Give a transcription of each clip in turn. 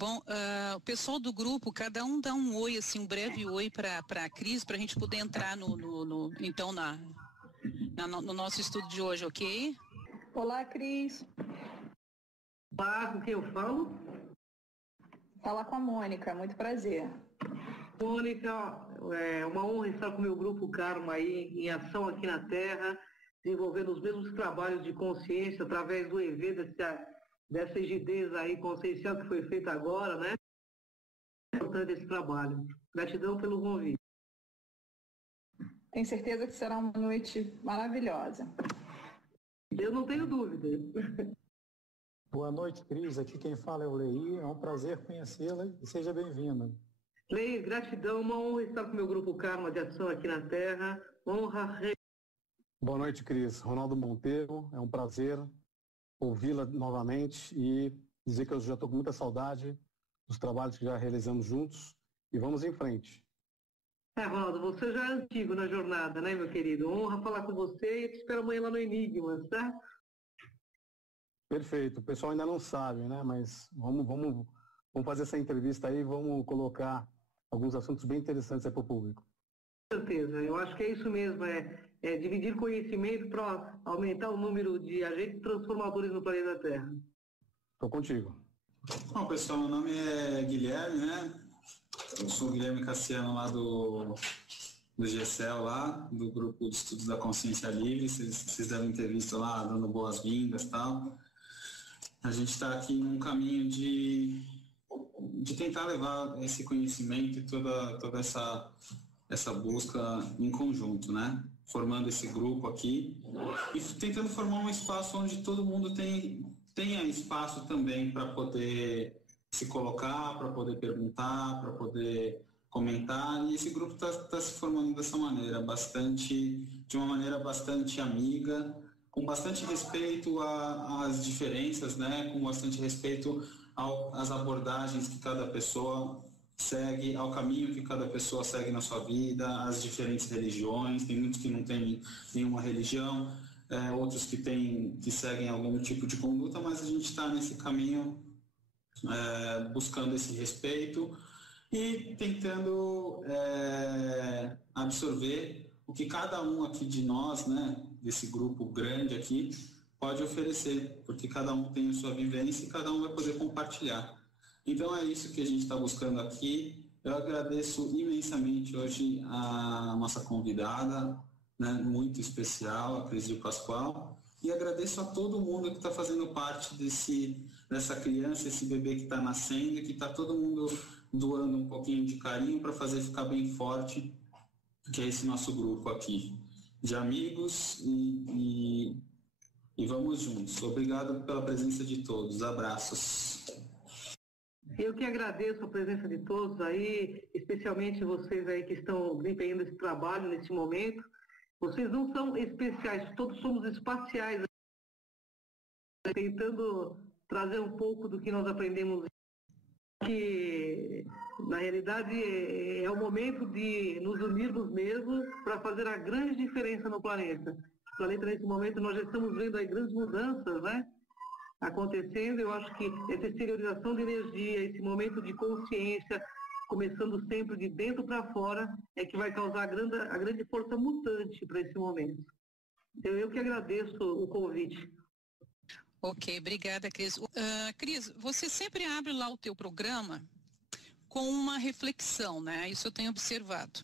Bom, o pessoal do grupo, cada um dá um oi, assim, um breve oi para a Cris, para a gente poder entrar então no nosso estudo de hoje, ok? Olá, Cris. Olá, com quem eu falo? Fala com a Mônica, muito prazer. Mônica, é uma honra estar com o meu grupo Karma aí em ação aqui na Terra, desenvolvendo os mesmos trabalhos de consciência através do EV, dessa rigidez aí consciencial que foi feita agora, né? É importante esse trabalho. Gratidão pelo convite. Tenho certeza que será uma noite maravilhosa. Eu não tenho dúvida. Boa noite, Cris. Aqui quem fala é o Lei. É um prazer conhecê-la e seja bem-vinda. Lei, gratidão, uma honra estar com o meu grupo Karma de ação aqui na Terra. Honra. Boa noite, Cris. Ronaldo Monteiro, é um prazer ouvi-la novamente e dizer que eu já estou com muita saudade dos trabalhos que já realizamos juntos e vamos em frente. Ronaldo, você já é antigo na jornada, né, meu querido? Honra falar com você e te espero amanhã lá no Enigmas, tá? Perfeito. O pessoal ainda não sabe, né? Mas vamos fazer essa entrevista aí, vamos colocar alguns assuntos bem interessantes aí para o público. Com certeza. Eu acho que é isso mesmo, é dividir conhecimento para aumentar o número de agentes transformadores no planeta Terra. Estou contigo. Bom, pessoal, meu nome é Guilherme, né? Eu sou o Guilherme Cassiano lá do GECEL, lá, do Grupo de Estudos da Consciência Livre. Vocês devem ter visto lá, dando boas-vindas e tal. A gente está aqui num caminho de tentar levar esse conhecimento e toda essa busca em conjunto, né? Formando esse grupo aqui e tentando formar um espaço onde todo mundo tenha espaço também para poder se colocar, para poder perguntar, para poder comentar. E esse grupo está se formando dessa maneira, de uma maneira bastante amiga, com bastante respeito às diferenças, né? Com bastante respeito às abordagens que cada pessoa segue, ao caminho que cada pessoa segue na sua vida, as diferentes religiões. Tem muitos que não têm nenhuma religião, outros que seguem algum tipo de conduta, mas a gente está nesse caminho buscando esse respeito e tentando absorver o que cada um aqui de nós, né, desse grupo grande aqui, pode oferecer, porque cada um tem a sua vivência e cada um vai poder compartilhar. Então é isso que a gente está buscando aqui. Eu agradeço imensamente hoje a nossa convidada, né, muito especial, a Cris de Pascoal, e agradeço a todo mundo que está fazendo parte dessa criança, esse bebê que está nascendo, e que está todo mundo doando um pouquinho de carinho para fazer ficar bem forte, que é esse nosso grupo aqui de amigos, e vamos juntos. Obrigado pela presença de todos. Abraços. Eu que agradeço a presença de todos aí, especialmente vocês aí que estão desempenhando esse trabalho nesse momento. Vocês não são especiais, todos somos espaciais, tentando trazer um pouco do que nós aprendemos, que na realidade é o momento de nos unirmos mesmo para fazer a grande diferença no planeta. O planeta, nesse momento, nós já estamos vendo aí grandes mudanças, né, acontecendo. Eu acho que essa exteriorização de energia, esse momento de consciência, começando sempre de dentro para fora, é que vai causar a grande força mutante para esse momento. Então, eu que agradeço o convite. Ok, obrigada, Cris. Cris, você sempre abre lá o teu programa com uma reflexão, né? Isso eu tenho observado.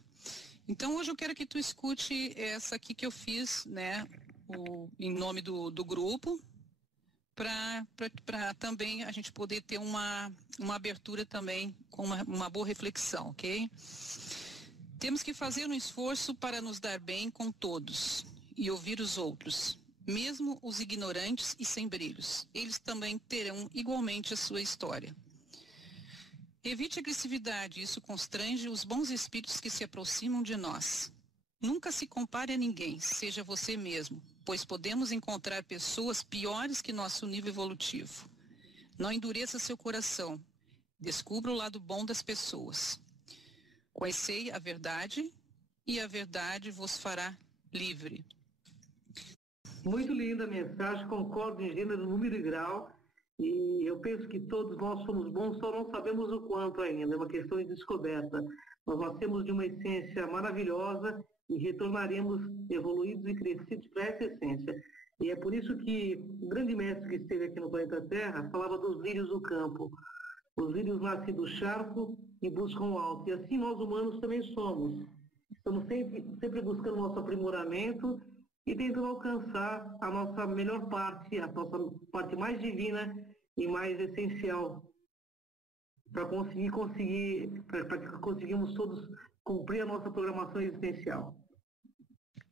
Então, hoje eu quero que tu escute essa aqui que eu fiz, né? Em nome do grupo, para também a gente poder ter uma abertura também com uma boa reflexão, ok? Temos que fazer um esforço para nos dar bem com todos e ouvir os outros, mesmo os ignorantes e sem brilhos. Eles também terão igualmente a sua história. Evite a agressividade, isso constrange os bons espíritos que se aproximam de nós. Nunca se compare a ninguém, seja você mesmo, pois podemos encontrar pessoas piores que nosso nível evolutivo. Não endureça seu coração, descubra o lado bom das pessoas. Conhecei a verdade e a verdade vos fará livre. Muito linda a mensagem, concordo em gênero, número e grau. E eu penso que todos nós somos bons, só não sabemos o quanto ainda, é uma questão de descoberta. Nós nascemos de uma essência maravilhosa e retornaremos evoluídos e crescidos para essa essência. E é por isso que o grande mestre que esteve aqui no planeta Terra falava dos lírios do campo. Os lírios nascem do charco e buscam o alto. E assim nós humanos também somos. Estamos sempre buscando nosso aprimoramento e tentando alcançar a nossa melhor parte, a nossa parte mais divina e mais essencial, para que conseguimos todos cumprir a nossa programação existencial.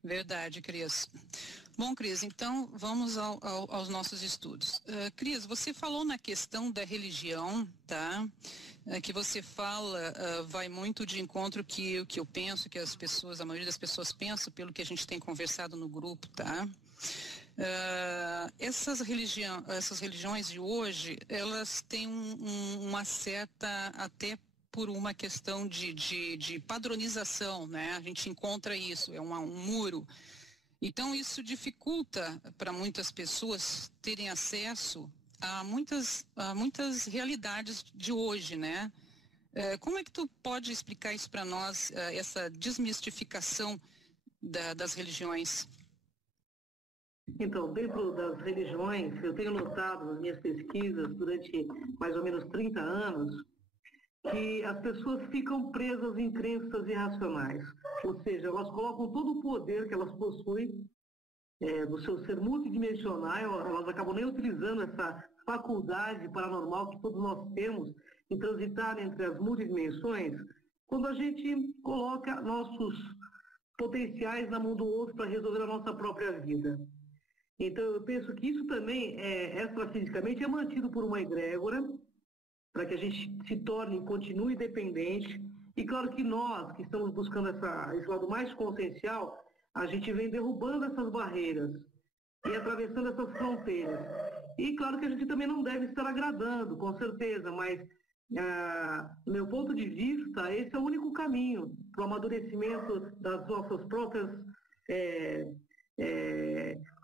Verdade, Cris. Bom, Cris, então vamos aos nossos estudos. Cris, você falou na questão da religião, tá? Que você fala vai muito de encontro que eu penso, que a maioria das pessoas pensam, pelo que a gente tem conversado no grupo, tá? Essas religiões de hoje, elas têm uma certa, até por uma questão de padronização, né? A gente encontra isso, é um muro. Então, isso dificulta para muitas pessoas terem acesso a muitas realidades de hoje, né? Como é que tu pode explicar isso para nós, essa desmistificação das religiões? Então, dentro das religiões, eu tenho notado nas minhas pesquisas durante mais ou menos 30 anos que as pessoas ficam presas em crenças irracionais. Ou seja, elas colocam todo o poder que elas possuem do seu ser multidimensional, elas acabam nem utilizando essa faculdade paranormal que todos nós temos de transitar entre as multidimensões, quando a gente coloca nossos potenciais na mão do outro para resolver a nossa própria vida. Então, eu penso que isso também, extrafisicamente, é mantido por uma egrégora, para que a gente se torne, continue dependente. E claro que nós, que estamos buscando esse lado mais consciencial, a gente vem derrubando essas barreiras e atravessando essas fronteiras. E claro que a gente também não deve estar agradando, com certeza, mas, do meu ponto de vista, esse é o único caminho para o amadurecimento das nossas próprias,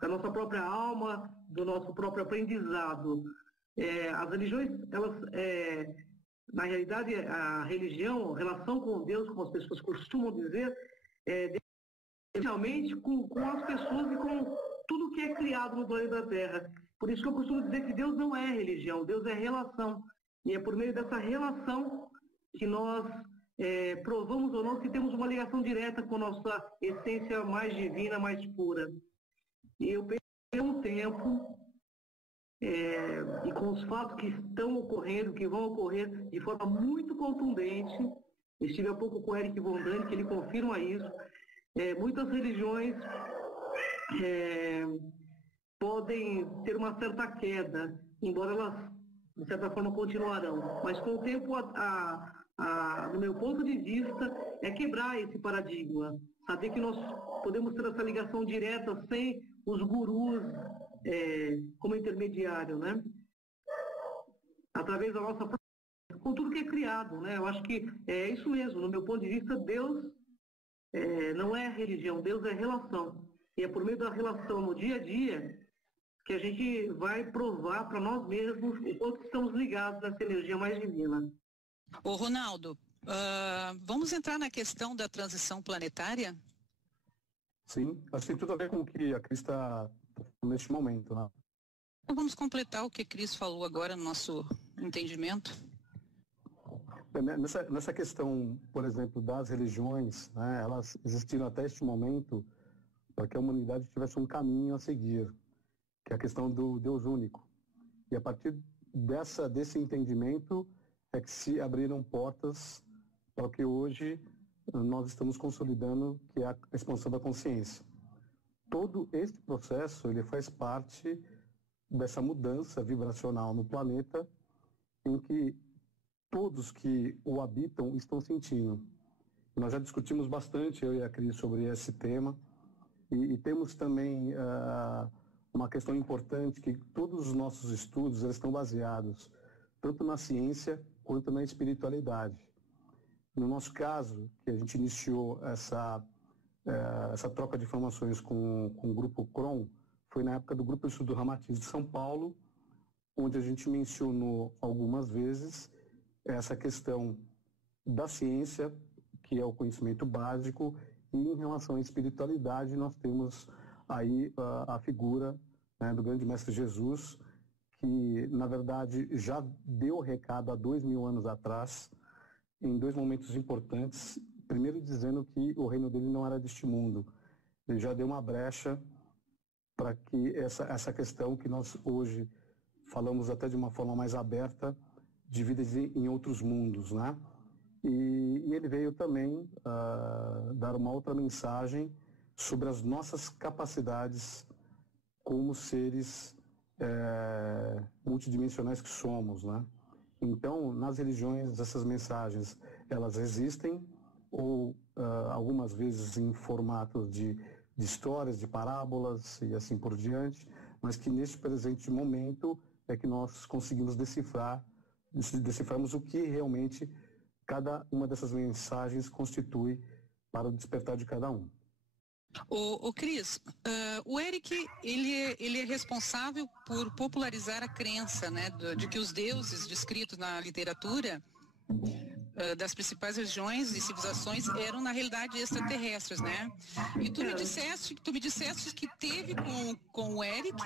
da nossa própria alma, do nosso próprio aprendizado. As religiões, elas, na realidade, a religião, a relação com Deus, como as pessoas costumam dizer, especialmente com as pessoas e com tudo que é criado no planeta Terra. Por isso que eu costumo dizer que Deus não é religião, Deus é relação. E é por meio dessa relação que nós provamos ou não que temos uma ligação direta com a nossa essência mais divina, mais pura. E eu penso que com o tempo e com os fatos que estão ocorrendo, que vão ocorrer de forma muito contundente, estive há pouco com o Eric Von Dani, que ele confirma isso, muitas religiões podem ter uma certa queda, embora elas, de certa forma, continuarão. Mas com o tempo, no meu ponto de vista, é quebrar esse paradigma. Saber que nós podemos ter essa ligação direta sem os gurus como intermediário, né? Através da nossa própria, com tudo que é criado, né? Eu acho que é isso mesmo. No meu ponto de vista, Deus não é religião, Deus é relação. E é por meio da relação no dia a dia que a gente vai provar para nós mesmos o quanto estamos ligados nessa energia mais divina. Ô Ronaldo, vamos entrar na questão da transição planetária? Sim, acho que tem tudo a ver com o que a Cris está neste momento, né? Então vamos completar o que a Cris falou agora no nosso entendimento. Nessa questão, por exemplo, das religiões, né, elas existiram até este momento para que a humanidade tivesse um caminho a seguir, que é a questão do Deus único. E a partir desse entendimento é que se abriram portas para o que hoje nós estamos consolidando, que é a expansão da consciência. Todo esse processo, ele faz parte dessa mudança vibracional no planeta, em que todos que o habitam estão sentindo. Nós já discutimos bastante, eu e a Cris, sobre esse tema, e temos também uma questão importante, que todos os nossos estudos eles estão baseados tanto na ciência quanto na espiritualidade. No nosso caso, que a gente iniciou essa troca de informações com o Grupo CRON, foi na época do Grupo de Estudo Ramatiz de São Paulo, onde a gente mencionou algumas vezes essa questão da ciência, que é o conhecimento básico, e em relação à espiritualidade nós temos aí a figura, né, do grande mestre Jesus, que na verdade já deu o recado há 2000 anos atrás, em dois momentos importantes. Primeiro dizendo que o reino dele não era deste mundo. Ele já deu uma brecha para que essa questão que nós hoje falamos até de uma forma mais aberta, de vidas em outros mundos, né? E ele veio também dar uma outra mensagem sobre as nossas capacidades como seres multidimensionais que somos, né? Então, nas religiões, essas mensagens, elas existem, ou algumas vezes em formatos de histórias, de parábolas e assim por diante, mas que neste presente momento é que nós conseguimos decifrarmos o que realmente cada uma dessas mensagens constitui para o despertar de cada um. Cris, o Eric, ele é responsável por popularizar a crença, né, de que os deuses descritos na literatura das principais regiões e civilizações eram na realidade extraterrestres, né? E tu me disseste que teve com o Eric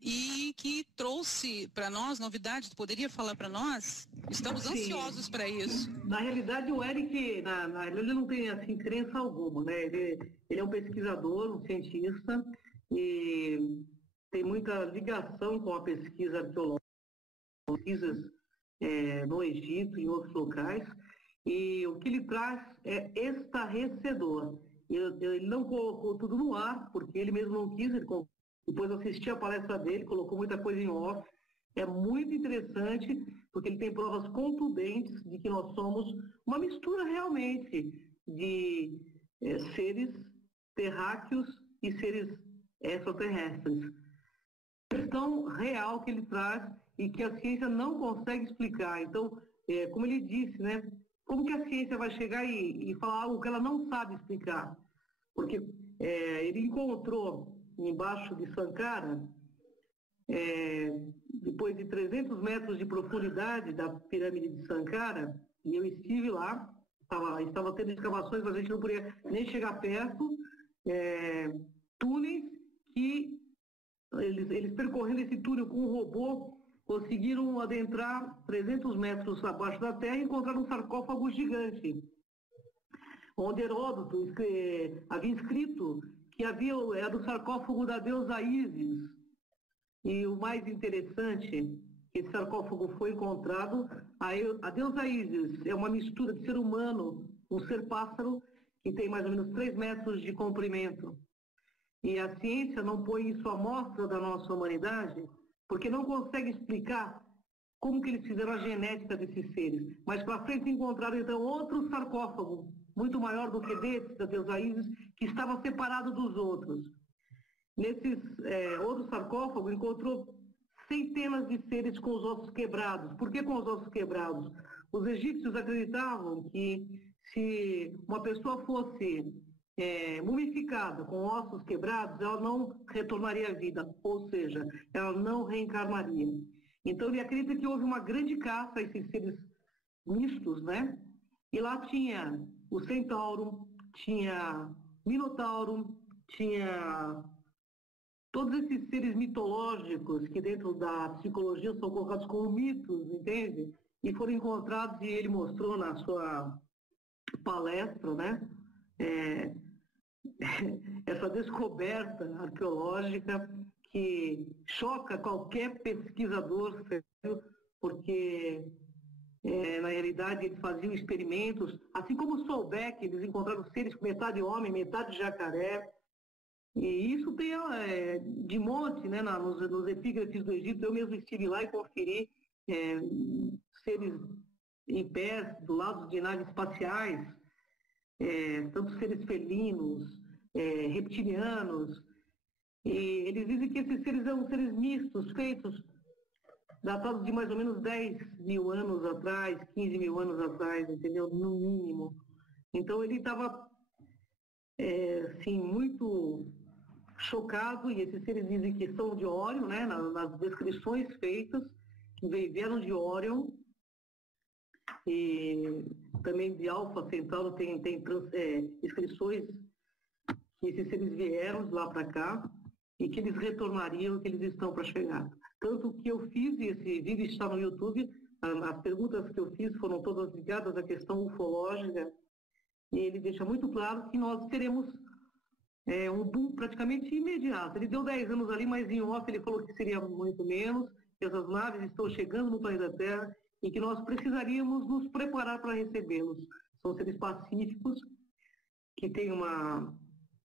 e que trouxe para nós novidades. Tu poderia falar para nós? Estamos ansiosos para isso. Na realidade, o Eric, ele não tem assim crença alguma, né? Ele é um pesquisador, um cientista, e tem muita ligação com a pesquisa arqueológica, pesquisas no Egito e em outros locais, e o que ele traz é estarrecedor. Ele não colocou tudo no ar, porque ele mesmo não quis, depois assisti a palestra dele, colocou muita coisa em off. É muito interessante, porque ele tem provas contundentes de que nós somos uma mistura realmente de seres terráqueos e seres extraterrestres. A questão real que ele traz e que a ciência não consegue explicar. Então, como ele disse, né, como que a ciência vai chegar e falar algo que ela não sabe explicar? Porque ele encontrou embaixo de Sankara, depois de 300 metros de profundidade da pirâmide de Sankara, e eu estive lá, estava tendo escavações, mas a gente não podia nem chegar perto, túneis que eles percorrendo esse túnel com um robô, conseguiram adentrar 300 metros abaixo da terra e encontraram um sarcófago gigante, onde Heródoto havia escrito que era o sarcófago da deusa Ísis. E o mais interessante, esse sarcófago foi encontrado, a deusa Ísis é uma mistura de ser humano, um ser pássaro, que tem mais ou menos 3 metros de comprimento. E a ciência não põe isso à mostra da nossa humanidade, porque não consegue explicar como que eles fizeram a genética desses seres. Mas para frente encontraram então outro sarcófago, muito maior do que desse, da deusa Ísis, que estava separado dos outros. Nesses outro sarcófago encontrou centenas de seres com os ossos quebrados. Por que com os ossos quebrados? Os egípcios acreditavam que se uma pessoa fosse mumificada com ossos quebrados, ela não retornaria à vida, ou seja, ela não reencarnaria. Então ele acredita que houve uma grande caça a esses seres mistos, né? E lá tinha o centauro, tinha minotauro, tinha todos esses seres mitológicos que dentro da psicologia são colocados como mitos, entende? E foram encontrados, e ele mostrou na sua palestra, né? Essa descoberta arqueológica que choca qualquer pesquisador, porque na realidade eles faziam experimentos, assim como o Solbeck, eles encontraram seres com metade homem, metade jacaré, e isso tem de monte, né, nos epígrafes do Egito. Eu mesmo estive lá e conferi seres em pé do lado de naves espaciais, tanto seres felinos, reptilianos, e eles dizem que esses seres são seres mistos, feitos, datados de mais ou menos 10 mil anos atrás, 15 mil anos atrás, entendeu? No mínimo. Então ele estava, assim, muito chocado, e esses seres dizem que são de Órion, né, nas descrições feitas, que vieram de Órion, e também de Alfa Centauro tem inscrições que esses seres vieram lá para cá e que eles retornariam, que eles estão para chegar. Tanto que eu fiz, e esse vídeo está no YouTube, as perguntas que eu fiz foram todas ligadas à questão ufológica, e ele deixa muito claro que nós teremos um boom praticamente imediato. Ele deu 10 anos ali, mas em off ele falou que seria muito menos, que essas naves estão chegando no planeta Terra e que nós precisaríamos nos preparar para recebê-los. São seres pacíficos, que têm uma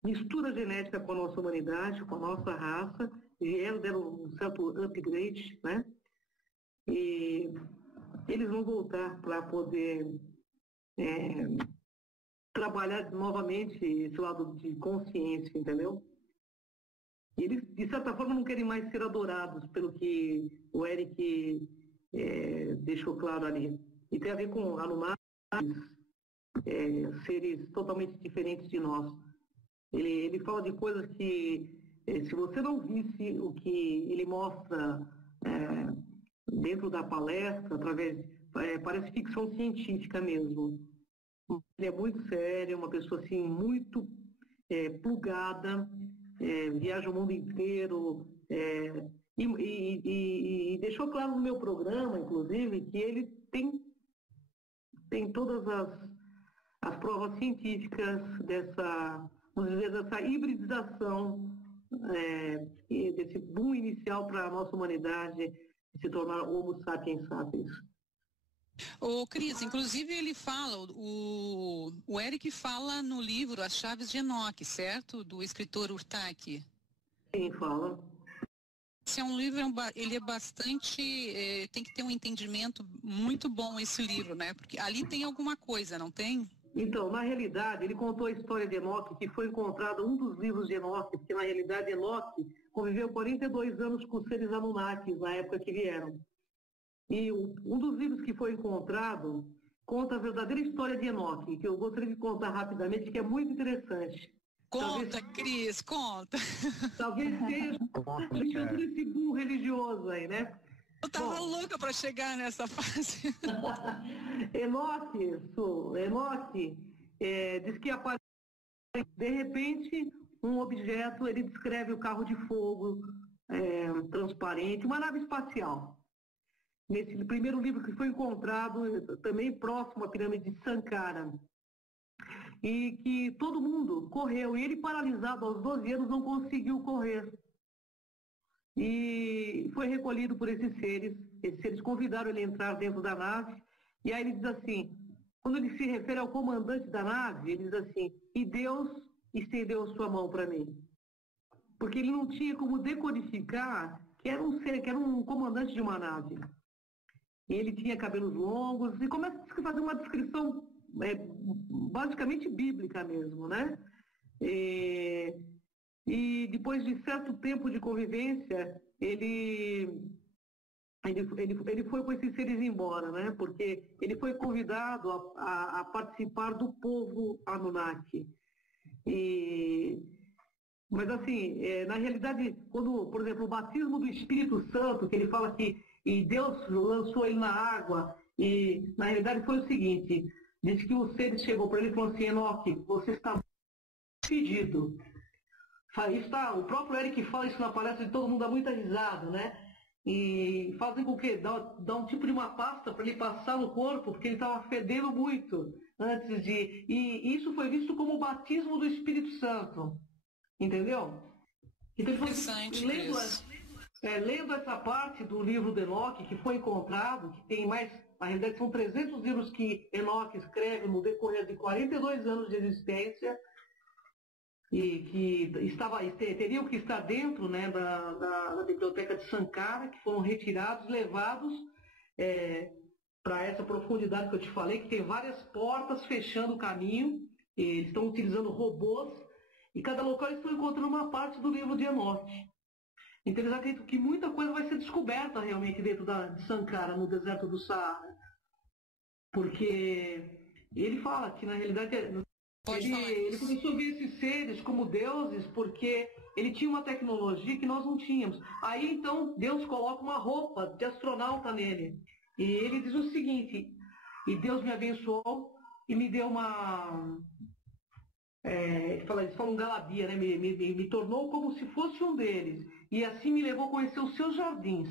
mistura genética com a nossa humanidade, com a nossa raça, e deram um certo upgrade, né? E eles vão voltar para poder trabalhar novamente esse lado de consciência, entendeu? E eles, de certa forma, não querem mais ser adorados, pelo que o Eric deixou claro ali. E tem a ver com Anunnakis, seres totalmente diferentes de nós. Ele fala de coisas que, se você não visse o que ele mostra dentro da palestra, parece ficção científica mesmo. Ele é muito sério, uma pessoa assim, muito plugada, viaja o mundo inteiro, e deixou claro no meu programa, inclusive, que ele tem todas as provas científicas dessa hibridização, desse boom inicial para a nossa humanidade se tornar Homo sapiens sapiens. Ô, Cris, inclusive ele fala, o Eric fala no livro As Chaves de Enoque, certo? Do escritor Urtac. Sim, fala. Esse é um livro, ele é bastante, tem que ter um entendimento muito bom esse livro, né? Porque ali tem alguma coisa, não tem? Então, na realidade, ele contou a história de Enoque, que foi encontrado um dos livros de Enoque, porque na realidade Enoque conviveu 42 anos com os seres Anunnakis na época que vieram. E um dos livros que foi encontrado conta a verdadeira história de Enoque, que eu gostaria de contar rapidamente, que é muito interessante. Conta, Cris, conta. Talvez seja esse boom religioso aí, né? Eu tava louca para chegar nessa fase. Enoque diz que aparece, de repente, um objeto, ele descreve o carro de fogo transparente, uma nave espacial. Nesse primeiro livro que foi encontrado, também próximo à pirâmide de Sankara. E que todo mundo correu, e ele paralisado aos 12 anos não conseguiu correr. E foi recolhido por esses seres convidaram ele a entrar dentro da nave, e aí ele diz assim, quando ele se refere ao comandante da nave, ele diz assim, e Deus estendeu a sua mão para mim. Porque ele não tinha como decodificar que era um comandante de uma nave. E ele tinha cabelos longos, e começa a fazer uma descrição basicamente bíblica mesmo, né? E depois de certo tempo de convivência, ele foi com esses seres embora, né? Porque ele foi convidado a participar do povo Anunnaki. Mas assim, na realidade, quando, por exemplo, o batismo do Espírito Santo, que ele fala que e Deus lançou ele na água, e na realidade foi o seguinte, diz que o ser chegou para ele e falou assim, Enoque, você está pedido. O próprio Eric fala isso na palestra e todo mundo dá muita risada, né? E fazem com que dá um tipo de uma pasta para ele passar no corpo, porque ele estava fedendo muito antes de... E isso foi visto como o batismo do Espírito Santo. Entendeu? Então, interessante, lendo essa parte do livro de Enoque, que foi encontrado, que tem mais, na realidade são 300 livros que Enoque escreve no decorrer de 42 anos de existência, e que teriam que estar dentro, né, da biblioteca de Sankara, que foram retirados, levados para essa profundidade que eu te falei, que tem várias portas fechando o caminho, eles estão utilizando robôs, e cada local eles estão encontrando uma parte do livro de Enoque. Então eles acreditam que muita coisa vai ser descoberta realmente dentro de Sankara, no deserto do Saara. Porque ele fala que na realidade ele começou a ver esses seres como deuses porque ele tinha uma tecnologia que nós não tínhamos. Aí então Deus coloca uma roupa de astronauta nele. E ele diz o seguinte, e Deus me abençoou e me deu uma... eles falam galabia, né? Me tornou como se fosse um deles. E assim me levou a conhecer os seus jardins.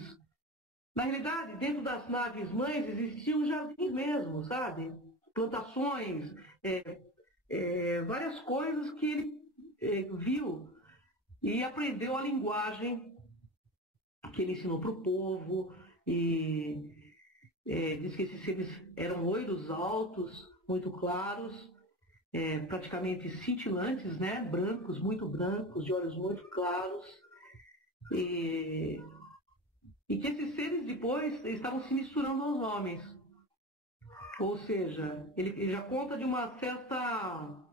Na realidade, dentro das naves mães existiam jardins mesmo, sabe? Plantações, várias coisas que ele viu e aprendeu a linguagem que ele ensinou para o povo. E diz que esses seres eram loiros, altos, muito claros, praticamente cintilantes, né? Brancos, muito brancos, de olhos muito claros. E que esses seres depois estavam se misturando aos homens. Ou seja, ele já conta de uma certa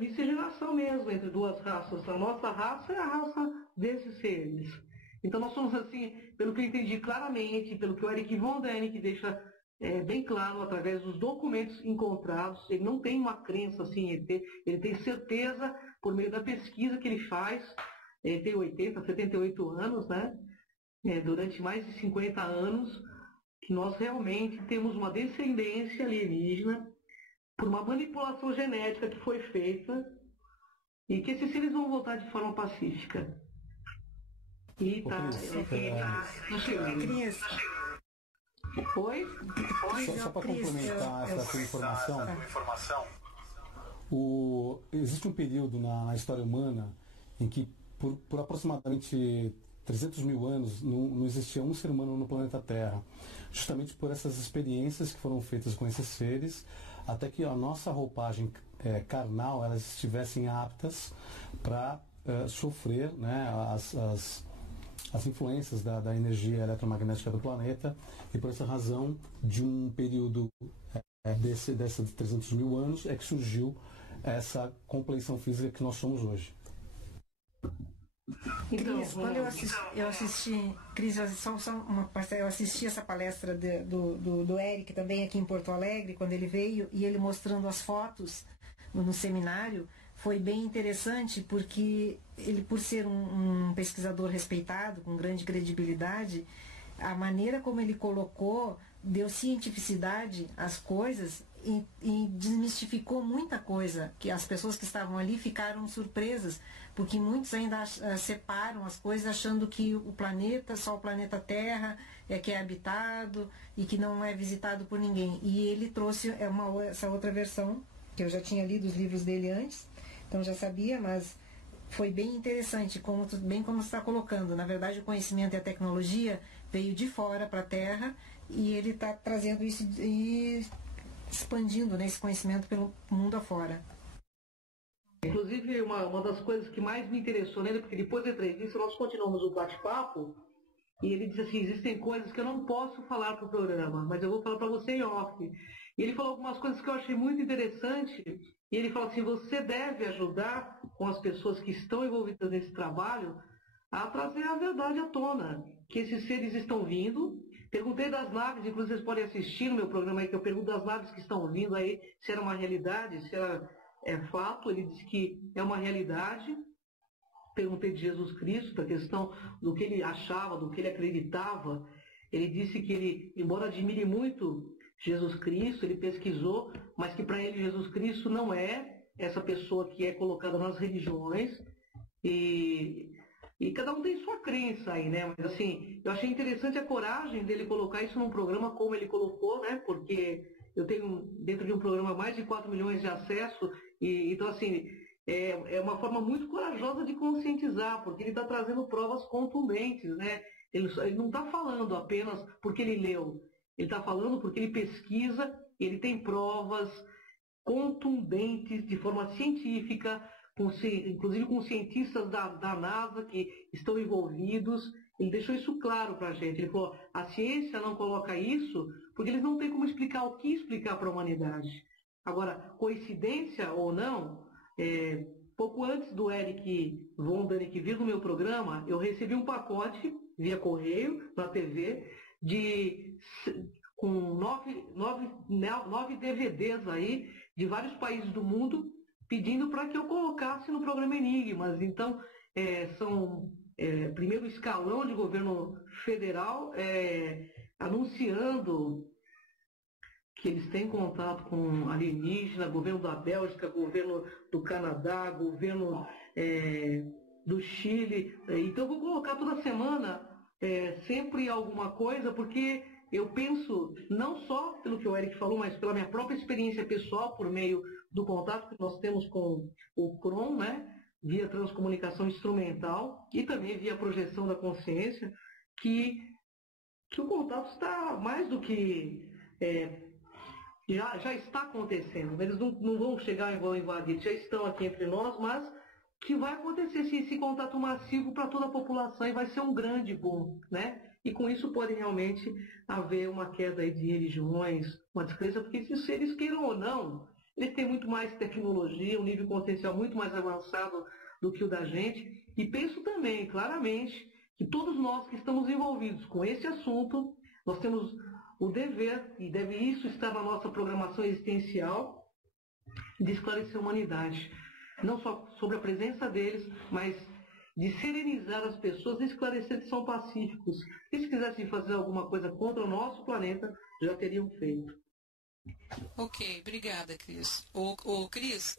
miscigenação mesmo entre duas raças. A nossa raça é a raça desses seres. Então nós somos assim, pelo que eu entendi claramente, pelo que o Eric von Däniken deixa bem claro através dos documentos encontrados, ele não tem uma crença assim, ele tem certeza por meio da pesquisa que ele faz, ele tem 80, 78 anos, né? Durante mais de 50 anos, que nós realmente temos uma descendência alienígena por uma manipulação genética que foi feita e que esses seres vão voltar de forma pacífica. E tá chegando. Cris. Oi? Só para complementar essa informação, existe um período na história humana em que, por aproximadamente 300 mil anos, não existia um ser humano no planeta Terra, justamente por essas experiências que foram feitas com esses seres, até que a nossa roupagem carnal, elas estivessem aptas para sofrer, né, as influências da energia eletromagnética do planeta, e por essa razão, de um período desses 300 mil anos, é que surgiu essa compleição física que nós somos hoje. Cris, quando eu assisti, Cris, eu assisti essa palestra do Eric também aqui em Porto Alegre, quando ele veio, e ele mostrando as fotos no seminário, foi bem interessante, porque ele, por ser um pesquisador respeitado, com grande credibilidade, a maneira como ele colocou deu cientificidade às coisas e desmistificou muita coisa, que as pessoas que estavam ali ficaram surpresas, porque muitos ainda separam as coisas achando que o planeta, só o planeta Terra que é habitado e que não é visitado por ninguém. E ele trouxe essa outra versão, que eu já tinha lido os livros dele antes, então já sabia, mas foi bem interessante, bem como você está colocando. Na verdade, o conhecimento e a tecnologia veio de fora para a Terra, e ele está trazendo isso e expandindo, né, esse conhecimento pelo mundo afora. Inclusive, uma das coisas que mais me interessou nele, porque depois da entrevista nós continuamos o bate-papo, e ele disse assim, existem coisas que eu não posso falar para o programa, mas eu vou falar para você em off. E ele falou algumas coisas que eu achei muito interessante, e ele falou assim, você deve ajudar com as pessoas que estão envolvidas nesse trabalho a trazer a verdade à tona, que esses seres estão vindo. Perguntei das naves, inclusive vocês podem assistir no meu programa aí, que eu pergunto das naves que estão vindo aí, se era uma realidade, se era fato. Ele disse que é uma realidade. Perguntei de Jesus Cristo, da questão do que ele achava, do que ele acreditava. Ele disse que ele, embora admire muito Jesus Cristo, ele pesquisou, mas que para ele Jesus Cristo não é essa pessoa que é colocada nas religiões, e cada um tem sua crença aí, né? Mas assim, eu achei interessante a coragem dele colocar isso num programa como ele colocou, né? Porque eu tenho dentro de um programa mais de 4 milhões de acesso, e então assim, é uma forma muito corajosa de conscientizar, porque ele está trazendo provas contundentes, né? Ele não está falando apenas porque ele leu, ele está falando porque ele pesquisa, ele tem provas contundentes, de forma científica, inclusive com cientistas da NASA que estão envolvidos. Ele deixou isso claro para a gente. Ele falou, a ciência não coloca isso porque eles não têm como explicar o que explicar para a humanidade. Agora, coincidência ou não, pouco antes do Eric von Däniken vir no meu programa, eu recebi um pacote via correio, na TV, com 9 DVDs aí, de vários países do mundo, pedindo para que eu colocasse no programa Enigmas. Então, são primeiro escalão de governo federal anunciando que eles têm contato com alienígena, governo da Bélgica, governo do Canadá, governo do Chile. Então eu vou colocar toda semana sempre alguma coisa, porque eu penso, não só pelo que o Eric falou, mas pela minha própria experiência pessoal, por meio do contato que nós temos com o CRON, né, via transcomunicação instrumental e também via projeção da consciência, que o contato está mais do que... já está acontecendo. Eles não vão chegar e vão invadir, já estão aqui entre nós, mas que vai acontecer esse contato massivo para toda a população e vai ser um grande boom, né? E com isso pode realmente haver uma queda aí de religiões, uma descrença, porque se eles queiram ou não, eles têm muito mais tecnologia, um nível consciencial muito mais avançado do que o da gente. E penso também, claramente, que todos nós que estamos envolvidos com esse assunto, nós temos o dever, e deve isso estar na nossa programação existencial, de esclarecer a humanidade. Não só sobre a presença deles, mas de serenizar as pessoas e esclarecer que são pacíficos. E se quisessem fazer alguma coisa contra o nosso planeta, já teriam feito. Ok, obrigada, Cris. Cris,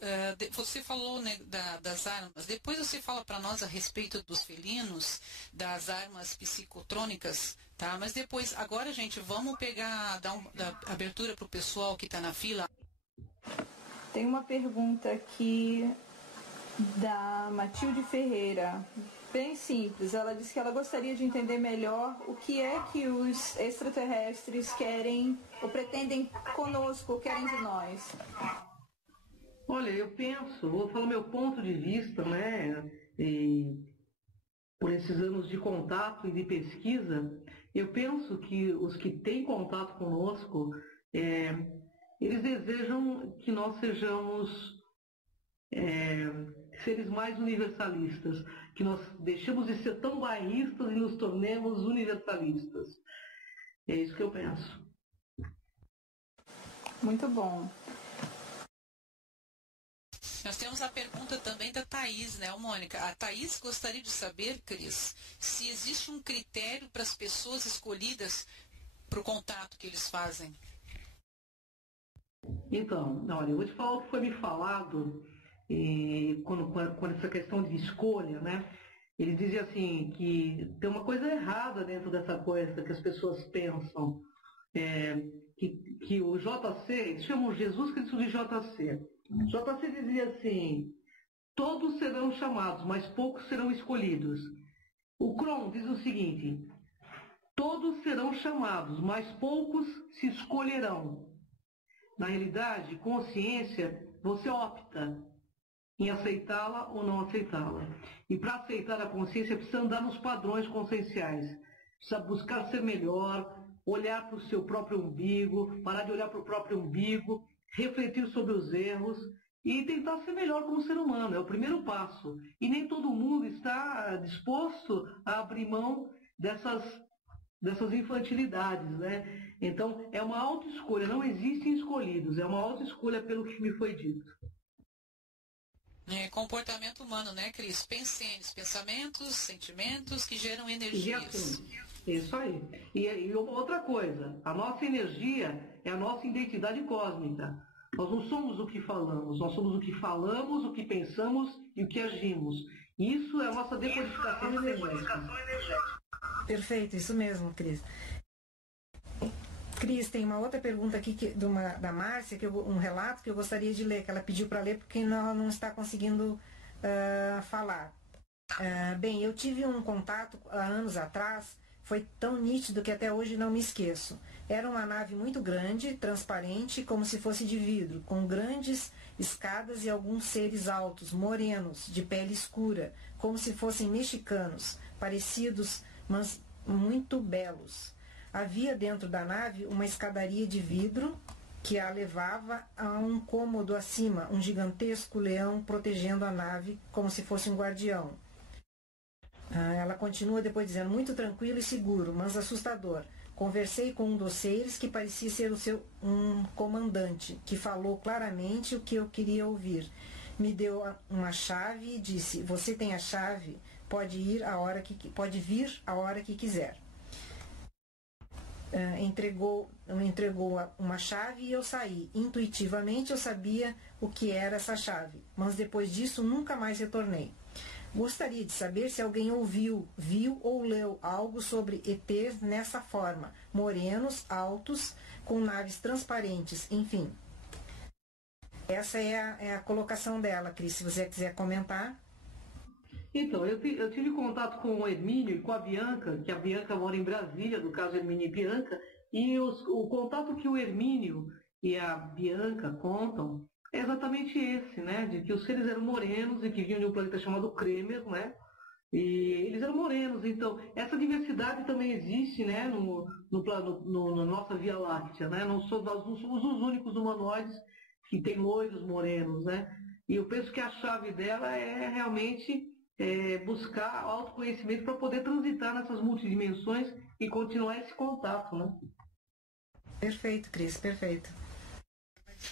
você falou, né, das armas. Depois você fala para nós a respeito dos felinos, das armas psicotrônicas, tá? Mas depois, agora, gente, vamos dar abertura para o pessoal que está na fila. Tem uma pergunta aqui da Matilde Ferreira, bem simples. Ela disse que ela gostaria de entender melhor o que é que os extraterrestres querem ou pretendem conosco, querem de nós. Olha, eu penso, vou falar meu ponto de vista, né? E por esses anos de contato e de pesquisa, eu penso que os que têm contato conosco, eles desejam que nós sejamos seres mais universalistas, que nós deixemos de ser tão bairristas e nos tornemos universalistas. É isso que eu penso. Muito bom. Nós temos a pergunta também da Thaís, né, Mônica? A Thaís gostaria de saber, Cris, se existe um critério para as pessoas escolhidas para o contato que eles fazem. Então, olha, eu vou te falar o que foi me falado quando essa questão de escolha, né? Ele dizia assim, que tem uma coisa errada dentro dessa coisa que as pessoas pensam, que o JC, eles chamam Jesus Cristo de JC. JC dizia assim, todos serão chamados, mas poucos serão escolhidos. O CRON diz o seguinte, todos serão chamados, mas poucos se escolherão. Na realidade, consciência, você opta em aceitá-la ou não aceitá-la. E para aceitar a consciência, precisa andar nos padrões conscienciais. Precisa buscar ser melhor, olhar para o seu próprio umbigo, parar de olhar para o próprio umbigo, refletir sobre os erros e tentar ser melhor como ser humano. É o primeiro passo. E nem todo mundo está disposto a abrir mão dessas infantilidades, né? Então, é uma autoescolha, não existem escolhidos, é uma autoescolha pelo que me foi dito. Comportamento humano, né, Cris? Pensamentos, sentimentos que geram energias. Isso aí. E outra coisa, a nossa energia é a nossa identidade cósmica. Nós não somos o que falamos, nós somos o que falamos, o que pensamos e o que agimos. Isso é a nossa decodificação energética. Perfeito, isso mesmo, Cris. Cris, tem uma outra pergunta aqui da Márcia, um relato que eu gostaria de ler, que ela pediu para ler porque não está conseguindo falar. Bem, eu tive um contato há anos atrás, foi tão nítido que até hoje não me esqueço. Era uma nave muito grande, transparente, como se fosse de vidro, com grandes escadas e alguns seres altos, morenos, de pele escura, como se fossem mexicanos, parecidos, mas muito belos. Havia dentro da nave uma escadaria de vidro que a levava a um cômodo acima, um gigantesco leão protegendo a nave como se fosse um guardião. Ela continua depois dizendo, muito tranquilo e seguro, mas assustador. Conversei com um dos seres que parecia ser um comandante, que falou claramente o que eu queria ouvir. Me deu uma chave e disse, você tem a chave pode vir a hora que quiser. Entregou uma chave e eu saí. Intuitivamente eu sabia o que era essa chave, mas depois disso nunca mais retornei. Gostaria de saber se alguém ouviu, viu ou leu algo sobre ETs nessa forma, morenos, altos, com naves transparentes, enfim. Essa é a colocação dela, Cris, se você quiser comentar. Então, eu tive contato com o Hermínio e com a Bianca, que a Bianca mora em Brasília, no caso Hermínio e Bianca, e o contato que o Hermínio e a Bianca contam é exatamente esse, né? De que os seres eram morenos e que vinham de um planeta chamado Kremer, né? E eles eram morenos, então essa diversidade também existe, né? Na nossa Via Láctea, né? Nós não somos os únicos humanoides que têm loiros morenos, né? E eu penso que a chave dela é realmente buscar autoconhecimento para poder transitar nessas multidimensões e continuar esse contato, né? Perfeito, Cris, perfeito.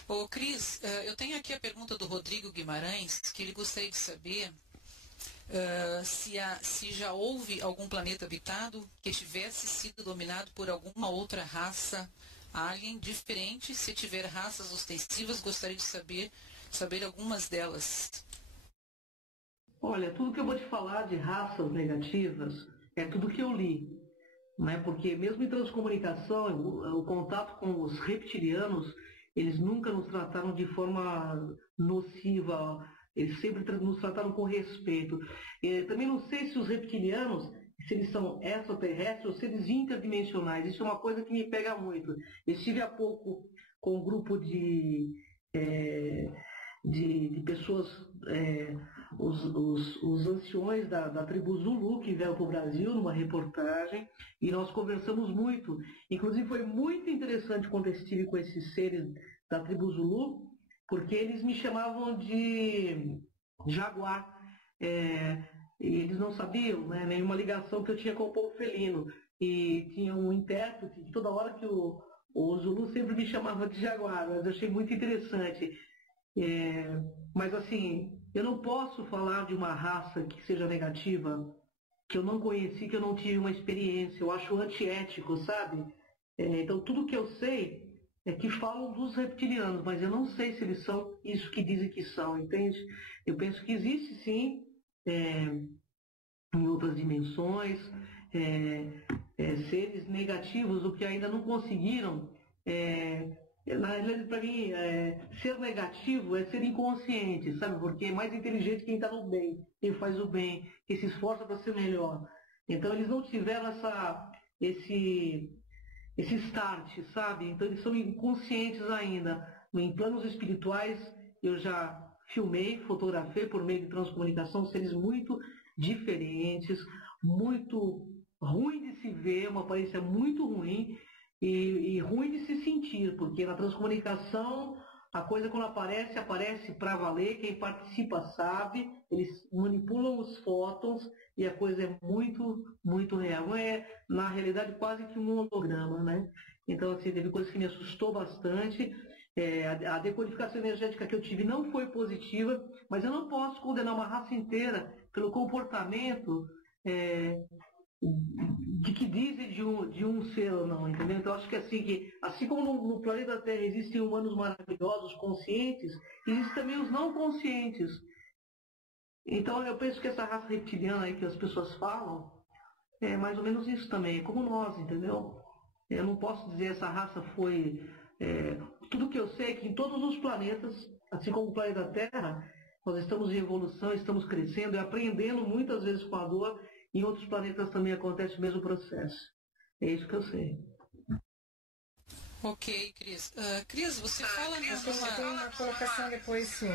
Ô, Cris, eu tenho aqui a pergunta do Rodrigo Guimarães, que ele gostaria de saber se já houve algum planeta habitado que tivesse sido dominado por alguma outra raça alien diferente. Se tiver raças ostensivas, gostaria de saber algumas delas. Olha, tudo que eu vou te falar de raças negativas é tudo que eu li, né? Porque mesmo em transcomunicação, o contato com os reptilianos, eles nunca nos trataram de forma nociva, eles sempre nos trataram com respeito. Também não sei se os reptilianos, se eles são extraterrestres ou se eles interdimensionais, isso é uma coisa que me pega muito. Eu estive há pouco com um grupo de pessoas, os anciões da tribo Zulu que vieram para o Brasil numa reportagem e nós conversamos muito. Inclusive foi muito interessante quando eu estive com esses seres da tribo Zulu, porque eles me chamavam de jaguar. E eles não sabiam, né, nenhuma ligação que eu tinha com o povo felino. E tinha um intérprete que toda hora que o Zulu sempre me chamava de jaguar, mas eu achei muito interessante. Mas assim, eu não posso falar de uma raça que seja negativa, que eu não conheci, que eu não tive uma experiência. Eu acho antiético, sabe? Então tudo que eu sei é que falam dos reptilianos, mas eu não sei se eles são isso que dizem que são, entende? Eu penso que existe sim, em outras dimensões, seres negativos, o que ainda não conseguiram. Na realidade, para mim, ser negativo é ser inconsciente, sabe? Porque é mais inteligente quem está no bem, quem faz o bem, quem se esforça para ser melhor. Então, eles não tiveram esse start, sabe? Então, eles são inconscientes ainda. Em planos espirituais, eu já filmei, fotografei por meio de transcomunicação seres muito diferentes, muito ruim de se ver, uma aparência muito ruim, e ruim de se sentir, porque na transcomunicação a coisa quando aparece para valer, quem participa sabe, eles manipulam os fótons e a coisa é muito, muito real. Não é, na realidade, quase que um holograma, né? Então, assim, teve coisa que me assustou bastante. A decodificação energética que eu tive não foi positiva, mas eu não posso condenar uma raça inteira pelo comportamento de que dizem de um ser ou não, entendeu? Então acho que assim como no planeta Terra existem humanos maravilhosos, conscientes, existem também os não conscientes. Então eu penso que essa raça reptiliana aí que as pessoas falam é mais ou menos isso também, como nós, entendeu? Eu não posso dizer essa raça foi... tudo que eu sei é que em todos os planetas, assim como o planeta Terra, nós estamos em evolução, estamos crescendo e aprendendo muitas vezes com a dor. Em outros planetas também acontece o mesmo processo. É isso que eu sei. Ok, Cris. Cris, você fala Tem uma colocação depois, sim.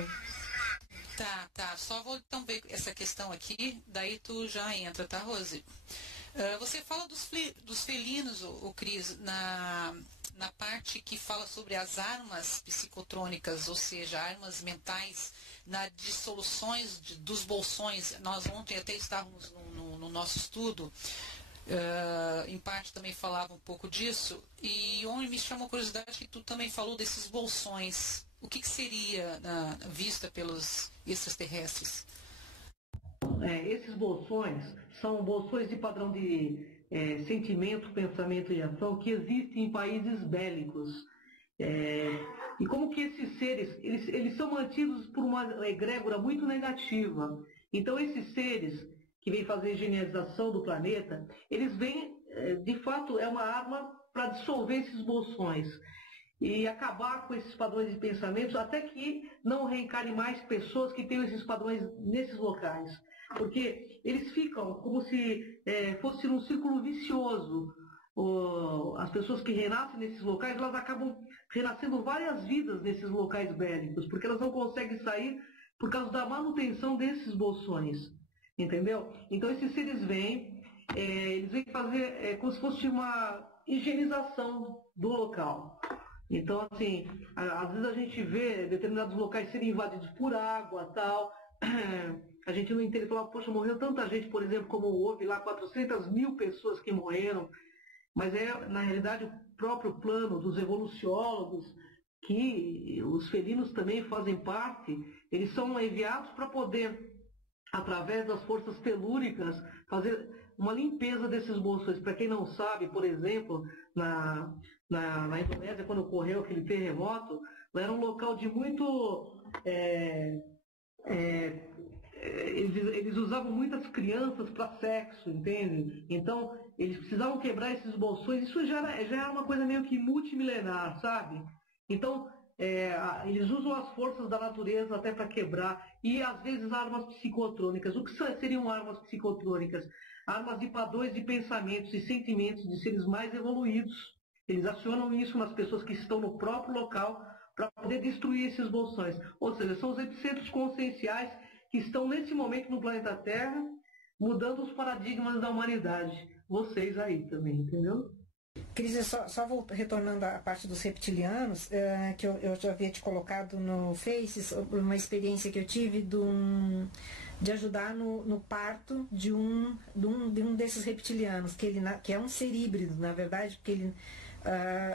Tá. Só vou então ver essa questão aqui, daí tu já entra, tá, Rose? Você fala dos felinos, o Cris, na parte que fala sobre as armas psicotrônicas, ou seja, armas mentais, nas dissoluções dos bolsões. Nós ontem até estávamos no nosso estudo, em parte também falava um pouco disso, e onde me chamou a curiosidade que tu também falou desses bolsões. O que seria vista pelos extraterrestres? esses bolsões são bolsões de padrão de sentimento, pensamento e ação que existem em países bélicos. E como que esses seres, eles são mantidos por uma egrégora muito negativa. Então esses seres que vêm fazer a higienização do planeta, eles vêm, de fato, é uma arma para dissolver esses bolsões e acabar com esses padrões de pensamentos até que não reencarne mais pessoas que tenham esses padrões nesses locais. Porque eles ficam como se fosse um círculo vicioso. As pessoas que renascem nesses locais, elas acabam renascendo várias vidas nesses locais bélicos, porque elas não conseguem sair por causa da manutenção desses bolsões. Entendeu? Então esses seres vêm, eles vêm fazer como se fosse uma higienização do local. Então, assim, às vezes a gente vê determinados locais serem invadidos por água, tal. A gente não entende, fala, poxa, morreu tanta gente, por exemplo, como houve lá 400 mil pessoas que morreram. Mas na realidade, o próprio plano dos evoluciólogos, que os felinos também fazem parte, eles são enviados para poder, através das forças telúricas, fazer uma limpeza desses bolsões. Para quem não sabe, por exemplo, na Indonésia, quando ocorreu aquele terremoto, lá era um local de muito... eles usavam muitas crianças para sexo, entende? Então, eles precisavam quebrar esses bolsões. Isso já era uma coisa meio que multimilenar, sabe? Então, eles usam as forças da natureza até para quebrar. E, às vezes, armas psicotrônicas. O que seriam armas psicotrônicas? Armas de padrões de pensamentos e sentimentos de seres mais evoluídos. Eles acionam isso nas pessoas que estão no próprio local para poder destruir esses bolsões. Ou seja, são os epicentros conscienciais que estão nesse momento no planeta Terra, mudando os paradigmas da humanidade. Vocês aí também, entendeu? Cris, só retornando à parte dos reptilianos, que eu já havia te colocado no Face, uma experiência que eu tive de ajudar no parto de um desses reptilianos, que é um ser híbrido, na verdade, porque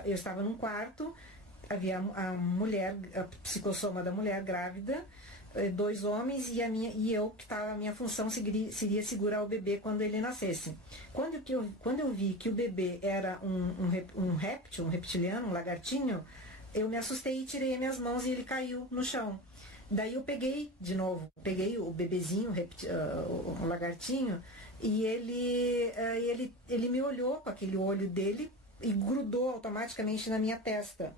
eu estava num quarto, havia a psicossoma da mulher grávida, 2 homens e eu, que estava, a minha função seria segurar o bebê quando ele nascesse. Quando eu vi que o bebê era um réptil, um reptiliano, um lagartinho, eu me assustei e tirei minhas mãos e ele caiu no chão. Daí eu peguei o bebezinho, o lagartinho, e ele me olhou com aquele olho dele e grudou automaticamente na minha testa.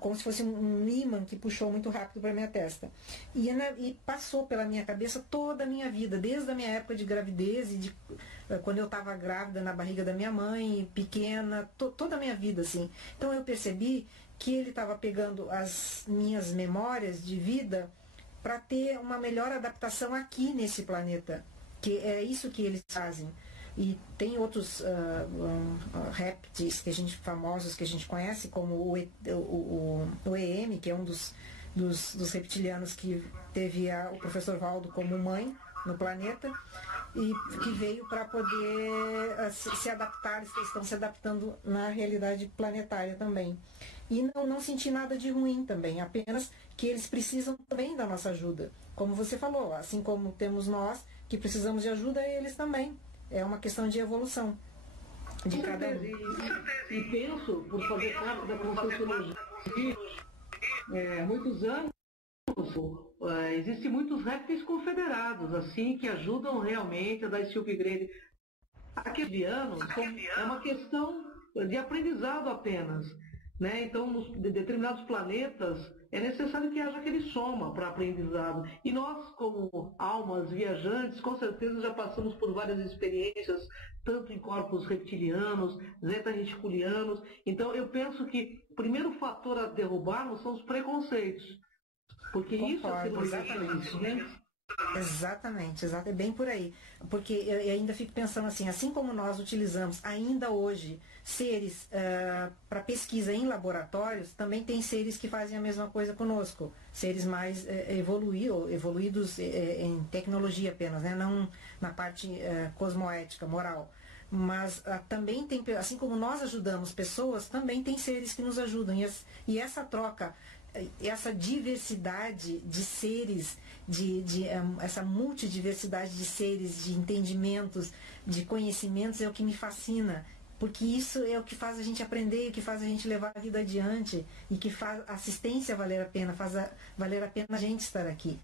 Como se fosse um ímã que puxou muito rápido para minha testa. E passou pela minha cabeça toda a minha vida, desde a minha época de gravidez, e quando eu estava grávida na barriga da minha mãe, pequena, toda a minha vida, assim. Então eu percebi que ele estava pegando as minhas memórias de vida para ter uma melhor adaptação aqui nesse planeta, que é isso que eles fazem. E tem outros répteis famosos que a gente conhece, como o EM, que é um dos reptilianos que teve o professor Valdo como mãe no planeta, e que veio para poder se adaptar, estão se adaptando na realidade planetária também. E não senti nada de ruim também, apenas que eles precisam também da nossa ajuda. Como você falou, assim como temos nós que precisamos de ajuda, eles também. É uma questão de evolução de cada um. E penso, por fazer parte da Conscienciologia, muitos anos, existem muitos répteis confederados, assim, que ajudam realmente a dar esse upgrade. Aquele ano é uma questão de aprendizado apenas. Né? Então, nos determinados planetas, é necessário que haja aquele soma para aprendizado. E nós, como almas viajantes, com certeza já passamos por várias experiências, tanto em corpos reptilianos, zeta-reticulianos. Então, eu penso que o primeiro fator a derrubarmos são os preconceitos. Porque isso é exatamente, né? Exatamente, é bem por aí. Porque eu ainda fico pensando assim como nós utilizamos ainda hoje seres para pesquisa em laboratórios, também tem seres que fazem a mesma coisa conosco, seres mais evoluídos em tecnologia apenas, né? Não na parte cosmoética, moral. Mas também tem, assim como nós ajudamos pessoas, também tem seres que nos ajudam. E essa troca essa diversidade de seres, essa multidiversidade de seres, de entendimentos, de conhecimentos é o que me fascina, porque isso é o que faz a gente aprender, o que faz a gente levar a vida adiante e que faz a assistência valer a pena, valer a pena a gente estar aqui.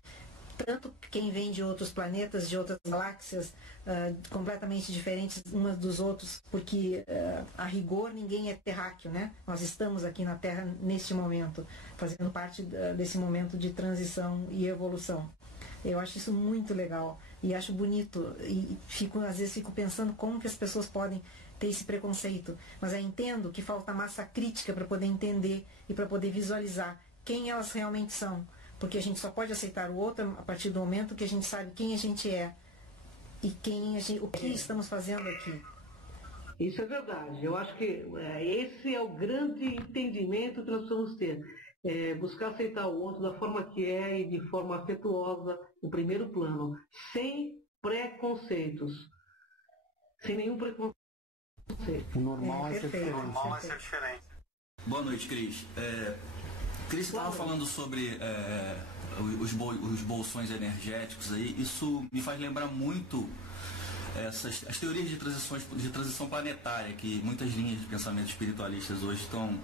Tanto quem vem de outros planetas, de outras galáxias, completamente diferentes umas dos outros, porque a rigor ninguém é terráqueo, né? Nós estamos aqui na Terra neste momento, fazendo parte desse momento de transição e evolução. Eu acho isso muito legal e acho bonito e às vezes fico pensando como que as pessoas podem ter esse preconceito, mas eu entendo que falta massa crítica para poder entender e para poder visualizar quem elas realmente são. Porque a gente só pode aceitar o outro a partir do momento que a gente sabe quem a gente é e o que estamos fazendo aqui. Isso é verdade. Eu acho que esse é o grande entendimento que nós precisamos ter. Buscar aceitar o outro da forma que é e de forma afetuosa, no primeiro plano, sem preconceitos. Sem nenhum preconceito. O normal é ser diferente. Boa noite, Cris. Cris estava falando sobre os bolsões energéticos aí. Isso me faz lembrar muito as teorias de transição planetária que muitas linhas de pensamento espiritualistas hoje estão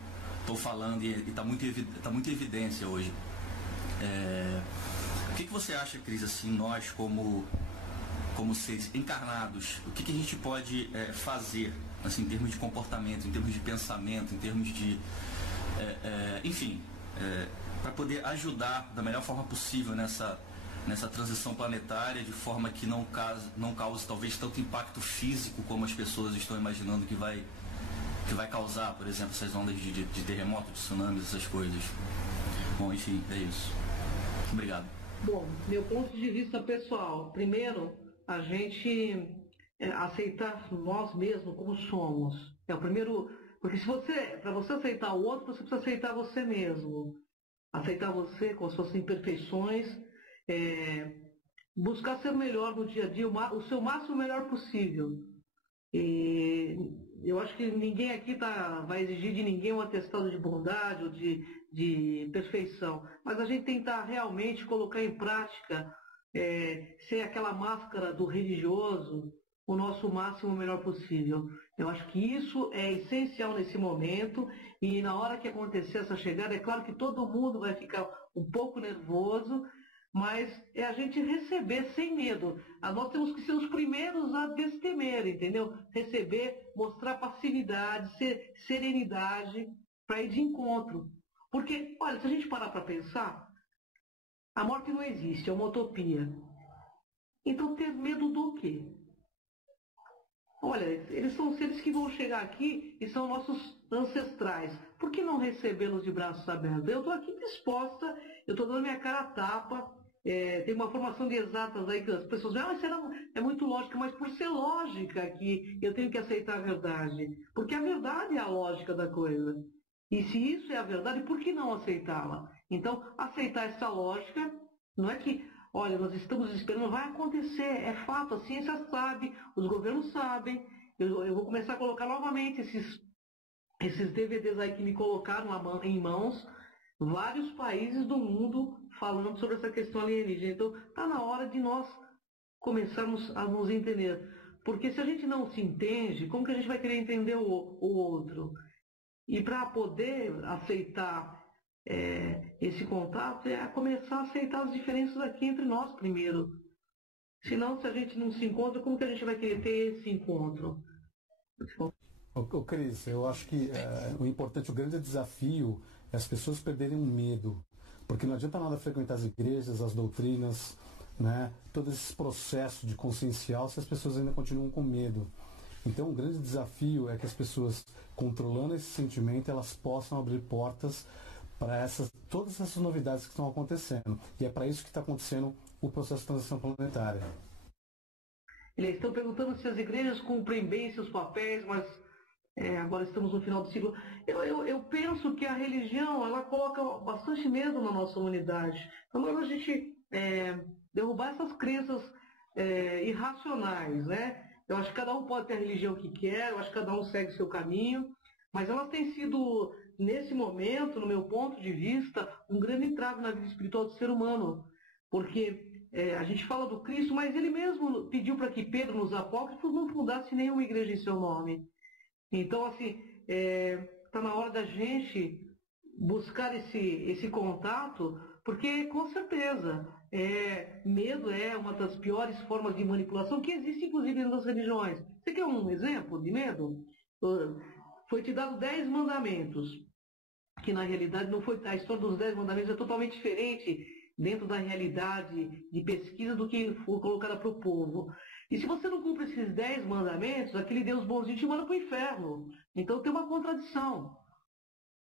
falando e está muito em evidência hoje. O que você acha, Cris, assim, nós como seres encarnados, o que a gente pode fazer, assim, em termos de comportamento, em termos de pensamento, em termos de enfim, para poder ajudar da melhor forma possível nessa transição planetária, de forma que não cause talvez tanto impacto físico como as pessoas estão imaginando que vai causar, por exemplo, essas ondas de terremoto, de tsunamis, essas coisas. Bom, enfim, é isso. Obrigado. Bom, meu ponto de vista pessoal, primeiro, a gente aceitar nós mesmos como somos. É o primeiro. Porque para você aceitar o outro, você precisa aceitar você mesmo. Aceitar você com as suas imperfeições, buscar ser melhor no dia a dia, o seu máximo melhor possível. E eu acho que ninguém aqui vai exigir de ninguém um atestado de bondade ou de perfeição. Mas a gente tentar realmente colocar em prática, sem aquela máscara do religioso, o nosso máximo melhor possível. Eu acho que isso é essencial nesse momento e na hora que acontecer essa chegada, é claro que todo mundo vai ficar um pouco nervoso, mas é a gente receber sem medo. Nós temos que ser os primeiros a destemer, entendeu? Receber, mostrar passividade, serenidade para ir de encontro. Porque, olha, se a gente parar para pensar, a morte não existe, é uma utopia. Então ter medo do quê? Olha, eles são seres que vão chegar aqui e são nossos ancestrais. Por que não recebê-los de braços abertos? Eu estou aqui disposta, eu estou dando minha cara a tapa. Tem uma formação de exatas aí que as pessoas dizem, isso é muito lógica, mas por ser lógica que eu tenho que aceitar a verdade. Porque a verdade é a lógica da coisa. E se isso é a verdade, por que não aceitá-la? Então, aceitar essa lógica não é que... Olha, nós estamos esperando, vai acontecer, é fato, a ciência sabe, os governos sabem. Eu vou começar a colocar novamente esses DVDs aí que me colocaram em mãos, vários países do mundo falando sobre essa questão alienígena. Então, está na hora de nós começarmos a nos entender. Porque se a gente não se entende, como que a gente vai querer entender o outro? E para poder aceitar esse contato é começar a aceitar as diferenças aqui entre nós primeiro. Senão, se a gente não se encontra, como que a gente vai querer ter esse encontro? Cris, eu acho que o importante, o grande desafio é as pessoas perderem o medo. Porque não adianta nada frequentar as igrejas, as doutrinas, né, todo esse processo de consciencial se as pessoas ainda continuam com medo. Então, o grande desafio é que as pessoas, controlando esse sentimento, elas possam abrir portas para todas essas novidades que estão acontecendo. E é para isso que está acontecendo o processo de transição planetária. Eles estão perguntando se as igrejas cumprem bem seus papéis, mas agora estamos no final do ciclo. Eu penso que a religião, ela coloca bastante medo na nossa humanidade. Então, a gente derrubar essas crenças irracionais, né? Eu acho que cada um pode ter a religião que quer, eu acho que cada um segue o seu caminho, mas elas têm sido nesse momento, no meu ponto de vista, um grande entrave na vida espiritual do ser humano. Porque a gente fala do Cristo, mas ele mesmo pediu para que Pedro, nos apócrifos, não fundasse nenhuma igreja em seu nome. Então, assim, está na hora da gente buscar esse contato, porque, com certeza, medo é uma das piores formas de manipulação que existe, inclusive, nas religiões. Você quer um exemplo de medo? Foi te dado 10 mandamentos, que na realidade não foi. A história dos 10 mandamentos é totalmente diferente dentro da realidade de pesquisa do que foi colocada para o povo. E se você não cumpre esses 10 mandamentos, aquele Deus bonzinho te manda para o inferno. Então tem uma contradição.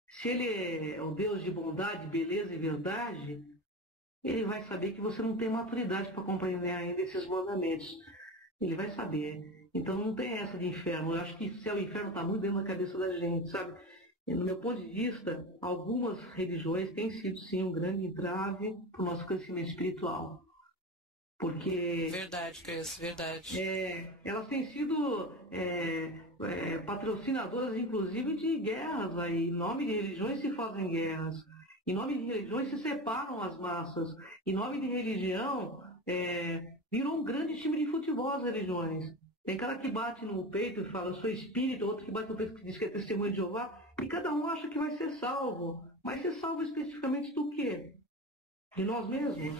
Se ele é o Deus de bondade, beleza e verdade, ele vai saber que você não tem maturidade para compreender ainda esses mandamentos. Ele vai saber. Então não tem essa de inferno. Eu acho que céu e inferno está muito dentro da cabeça da gente, sabe? E, no meu ponto de vista, algumas religiões têm sido, sim, um grande entrave para o nosso crescimento espiritual. Porque... Verdade, Cris, verdade. Elas têm sido patrocinadoras, inclusive, de guerras. Aí. Em nome de religiões se fazem guerras. Em nome de religiões se separam as massas. Em nome de religião, virou um grande time de futebol as religiões. Tem cara que bate no peito e fala, eu sou espírito, outro que bate no peito e diz que é testemunho de Jeová, e cada um acha que vai ser salvo. Mas ser salvo especificamente do quê? De nós mesmos.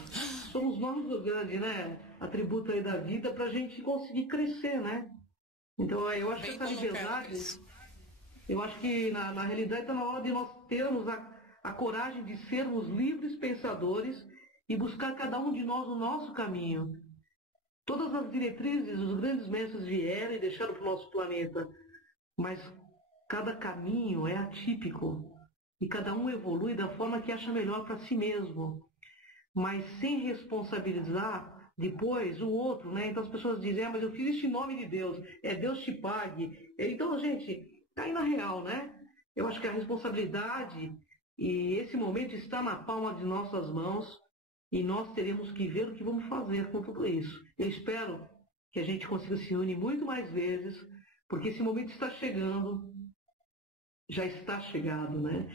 Somos nós o grande, né, atributo aí da vida para a gente conseguir crescer, né? Então eu acho que essa liberdade, eu acho que na realidade está na hora de nós termos a coragem de sermos livres pensadores e buscar cada um de nós o nosso caminho. Todas as diretrizes os grandes mestres vieram e deixaram para o nosso planeta, mas cada caminho é atípico e cada um evolui da forma que acha melhor para si mesmo, mas sem responsabilizar depois o outro, né? Então as pessoas dizem, mas eu fiz isso em nome de Deus, Deus te pague. Então, gente, cai na real, né? Eu acho que a responsabilidade e esse momento está na palma de nossas mãos. E nós teremos que ver o que vamos fazer com tudo isso. Eu espero que a gente consiga se reunir muito mais vezes, porque esse momento está chegando, já está chegado, né?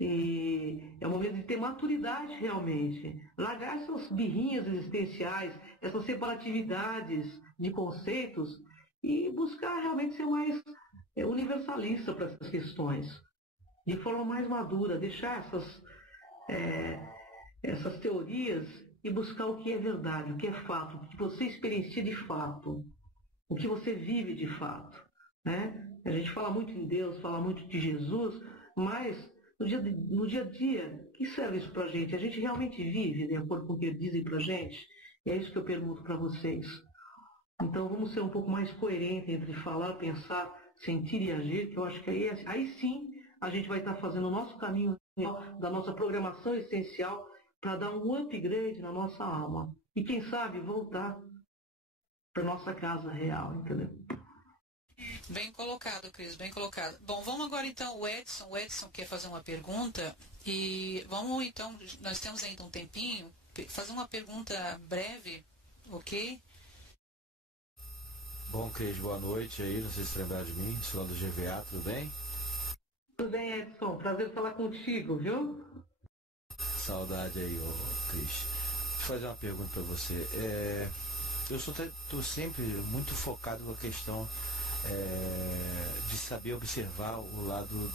E é o momento de ter maturidade realmente. Largar essas birrinhas existenciais, essas separatividades de conceitos e buscar realmente ser mais universalista para essas questões. De forma mais madura, deixar essas teorias e buscar o que é verdade, o que é fato, o que você experiencia de fato, o que você vive de fato, né? A gente fala muito em Deus, fala muito de Jesus, mas no dia a dia, que serve isso pra gente? A gente realmente vive de acordo com o que dizem pra gente? E é isso que eu pergunto para vocês. Então vamos ser um pouco mais coerentes entre falar, pensar, sentir e agir, que eu acho que aí sim a gente vai estar fazendo o nosso caminho da nossa programação essencial para dar um upgrade na nossa alma. E quem sabe voltar para nossa casa real, entendeu? Bem colocado, Cris, bem colocado. Bom, vamos agora então, o Edson quer fazer uma pergunta e vamos então, nós temos ainda um tempinho, fazer uma pergunta breve, ok? Bom, Cris, boa noite aí, não sei se lembrar de mim, sou lá do GVA, tudo bem? Tudo bem, Edson, prazer falar contigo, viu? Saudade aí, Cris. Deixa eu fazer uma pergunta para você. Eu estou sempre muito focado na questão de saber observar o lado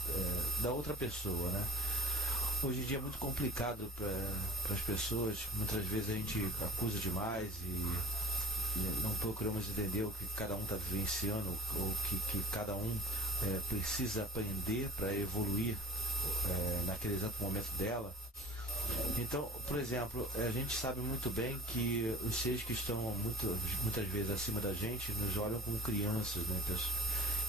da outra pessoa, né? Hoje em dia é muito complicado para as pessoas, muitas vezes a gente acusa demais e não procuramos entender o que cada um está vivenciando, ou que cada um precisa aprender para evoluir naquele exato momento dela. Então, por exemplo, a gente sabe muito bem que os seres que estão muitas vezes acima da gente nos olham como crianças, né?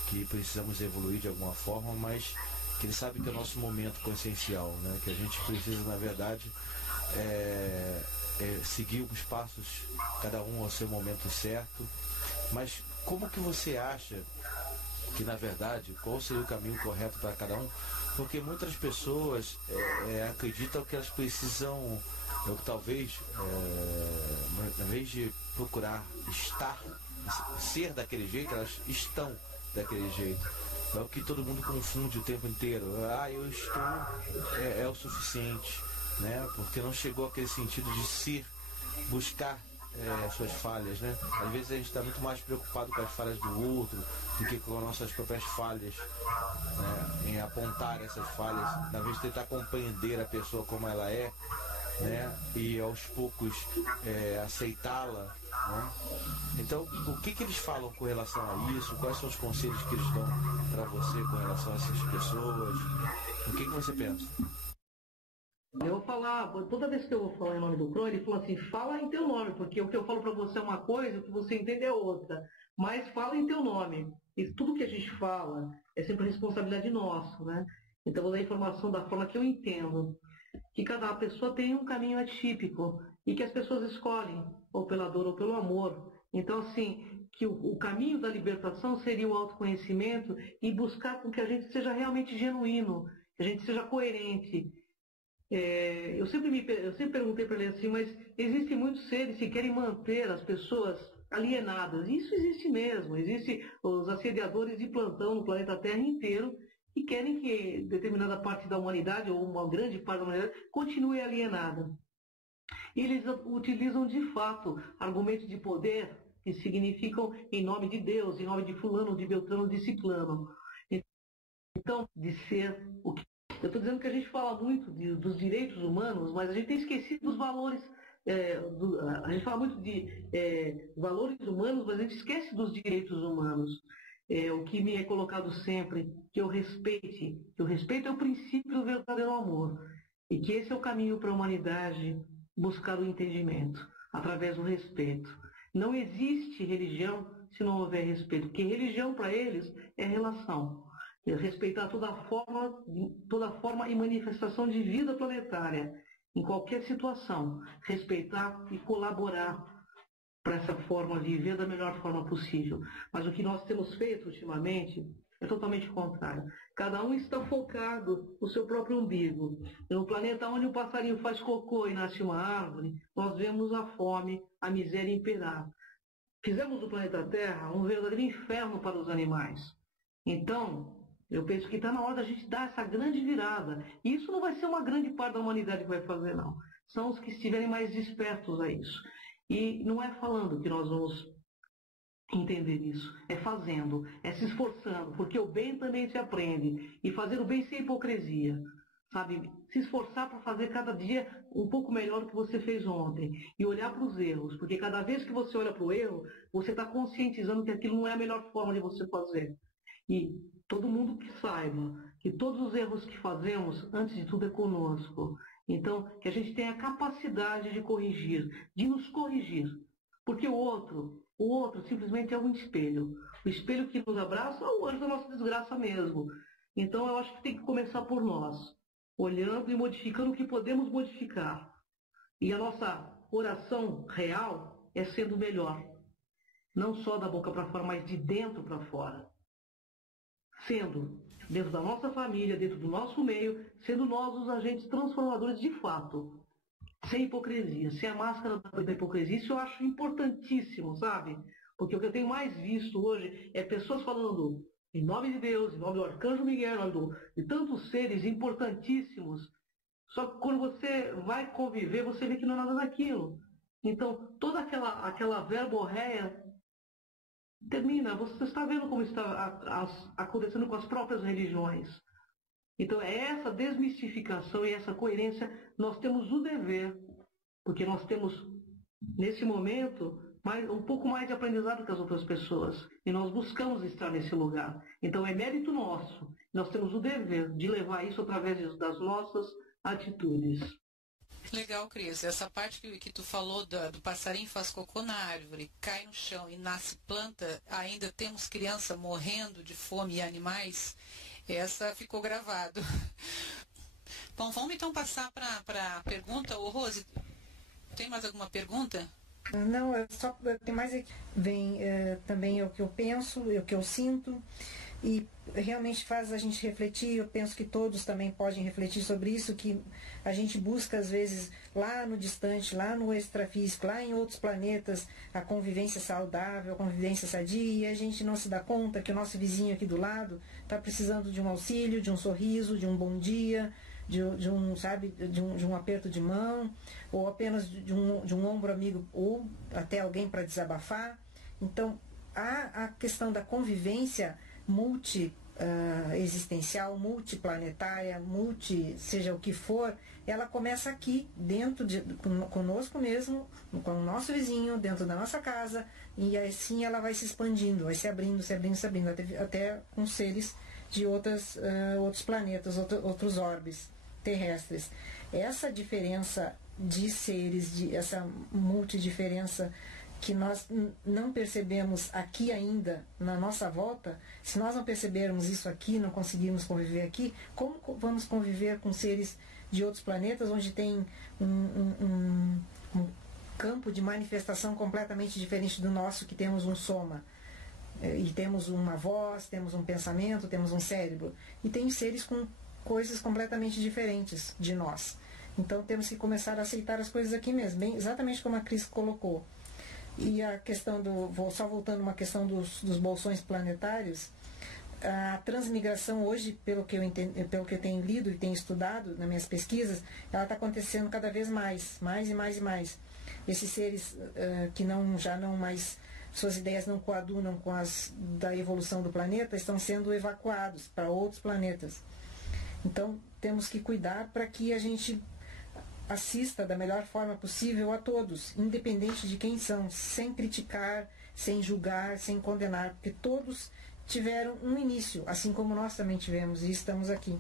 Que precisamos evoluir de alguma forma, mas que eles sabem que é o nosso momento consciencial, né? Que a gente precisa, na verdade, seguir os passos, cada um ao seu momento certo. Mas como que você acha que, na verdade, qual seria o caminho correto para cada um? Porque muitas pessoas acreditam que elas precisam, talvez, ao invés de procurar ser daquele jeito, elas estão daquele jeito. É o que todo mundo confunde o tempo inteiro. Eu estou, é o suficiente, né? Porque não chegou aquele sentido de ser, buscar suas falhas, né? Às vezes a gente está muito mais preocupado com as falhas do outro do que com as nossas próprias falhas, né? Em apontar essas falhas, na vez de tentar compreender a pessoa como ela é, né? E aos poucos aceitá-la, né? Então, o que eles falam com relação a isso? Quais são os conselhos que eles dão para você com relação a essas pessoas? O que você pensa? Eu vou falar, toda vez que eu vou falar em nome do Cron, ele falou assim, fala em teu nome, porque o que eu falo para você é uma coisa, o que você entende é outra, mas fala em teu nome. E tudo que a gente fala é sempre responsabilidade nossa, né? Então eu vou dar a informação da forma que eu entendo, que cada pessoa tem um caminho atípico e que as pessoas escolhem, ou pela dor ou pelo amor. Então, assim, que o caminho da libertação seria o autoconhecimento e buscar com que a gente seja realmente genuíno, que a gente seja coerente. Eu sempre perguntei para ele assim, mas existem muitos seres que querem manter as pessoas alienadas. Isso existe mesmo. Existem os assediadores de plantão no planeta Terra inteiro que querem que determinada parte da humanidade, ou uma grande parte da humanidade, continue alienada. E eles utilizam de fato argumentos de poder que significam em nome de Deus, em nome de fulano, de Beltrano, de Ciclano. Então, de ser o que... Eu estou dizendo que a gente fala muito dos direitos humanos, mas a gente tem esquecido dos valores. A gente fala muito de valores humanos, mas a gente esquece dos direitos humanos. O que me é colocado sempre, que eu respeite. Que o respeito é o princípio do verdadeiro amor. E que esse é o caminho para a humanidade buscar o entendimento, através do respeito. Não existe religião se não houver respeito, porque religião para eles é relação. Respeitar toda forma e manifestação de vida planetária, em qualquer situação. Respeitar e colaborar para essa forma viver da melhor forma possível. Mas o que nós temos feito ultimamente é totalmente contrário. Cada um está focado no seu próprio umbigo. E no planeta onde o passarinho faz cocô e nasce uma árvore, nós vemos a fome, a miséria imperar. Fizemos do planeta Terra um verdadeiro inferno para os animais. Então, eu penso que está na hora da gente dar essa grande virada. E isso não vai ser uma grande parte da humanidade que vai fazer, não. São os que estiverem mais despertos a isso. E não é falando que nós vamos entender isso. É fazendo, é se esforçando, porque o bem também se aprende. E fazer o bem sem hipocrisia. Sabe? Se esforçar para fazer cada dia um pouco melhor do que você fez ontem. E olhar para os erros. Porque cada vez que você olha para o erro, você está conscientizando que aquilo não é a melhor forma de você fazer. E todo mundo que saiba que todos os erros que fazemos, antes de tudo, é conosco. Então, que a gente tenha a capacidade de corrigir, de nos corrigir. Porque o outro simplesmente é um espelho. O espelho que nos abraça é o anjo da nossa desgraça mesmo. Então, eu acho que tem que começar por nós, olhando e modificando o que podemos modificar. E a nossa oração real é sendo melhor. Não só da boca para fora, mas de dentro para fora. Sendo dentro da nossa família, dentro do nosso meio, sendo nós os agentes transformadores de fato. Sem hipocrisia, sem a máscara da hipocrisia. Isso eu acho importantíssimo, sabe? Porque o que eu tenho mais visto hoje é pessoas falando em nome de Deus, em nome do Arcanjo Miguel, em nome de tantos seres importantíssimos. Só que quando você vai conviver, você vê que não é nada daquilo. Então, toda aquela verborréia termina. Você está vendo como está acontecendo com as próprias religiões. Então, é essa desmistificação e essa coerência, nós temos o dever, porque nós temos, nesse momento, um pouco mais de aprendizado que as outras pessoas. E nós buscamos estar nesse lugar. Então, é mérito nosso. Nós temos o dever de levar isso através das nossas atitudes. Legal, Cris. Essa parte que tu falou do passarinho faz cocô na árvore, cai no chão e nasce planta, ainda temos criança morrendo de fome e animais, essa ficou gravado. Bom, vamos então passar para a pergunta. Ô, Rose, tem mais alguma pergunta? Não, só tem mais aqui. Vem também o que eu penso, o que eu sinto. e realmente faz a gente refletir. Eu penso que todos também podem refletir sobre isso, que a gente busca às vezes lá no distante, lá no extrafísico, lá em outros planetas, a convivência saudável, a convivência sadia, e a gente não se dá conta que o nosso vizinho aqui do lado está precisando de um auxílio, de um sorriso, de um bom dia, de um aperto de mão, ou apenas de um ombro amigo, ou até alguém para desabafar. Então, a questão da convivência multi-existencial, multiplanetária, seja o que for, ela começa aqui, conosco mesmo, com o nosso vizinho, dentro da nossa casa, e assim ela vai se expandindo, vai se abrindo, até com seres de outros planetas, outros orbes terrestres. Essa diferença de seres, essa multidiferença que nós não percebemos aqui ainda, na nossa volta, se nós não percebermos isso aqui, não conseguirmos conviver aqui, como vamos conviver com seres de outros planetas, onde tem um campo de manifestação completamente diferente do nosso, que temos um soma, e temos uma voz, temos um pensamento, temos um cérebro, e tem seres com coisas completamente diferentes de nós. Então temos que começar a aceitar as coisas aqui mesmo, bem, exatamente como a Cris colocou. E a questão só voltando uma questão dos bolsões planetários, a transmigração hoje, pelo que eu tenho lido e tenho estudado nas minhas pesquisas, ela está acontecendo cada vez mais e mais. Esses seres que já não mais, suas ideias não coadunam com as da evolução do planeta, estão sendo evacuados para outros planetas. Então temos que cuidar para que a gente assista da melhor forma possível a todos, independente de quem são, sem criticar, sem julgar, sem condenar, porque todos tiveram um início, assim como nós também tivemos, e estamos aqui.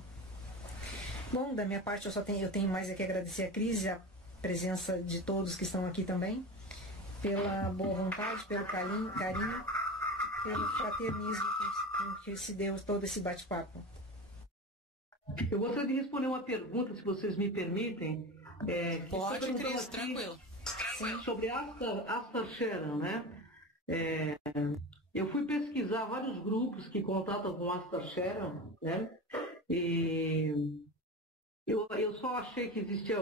Bom, da minha parte eu tenho mais a que agradecer a Cris e a presença de todos que estão aqui também, pela boa vontade, pelo carinho, pelo fraternismo com que se deu todo esse bate-papo. Eu gostaria de responder uma pergunta, se vocês me permitem. Pode, Cris, tranquilo. Sobre Astar Sharon, né? Eu fui pesquisar vários grupos que contatam com Astar Sharon, né? E eu só achei que existia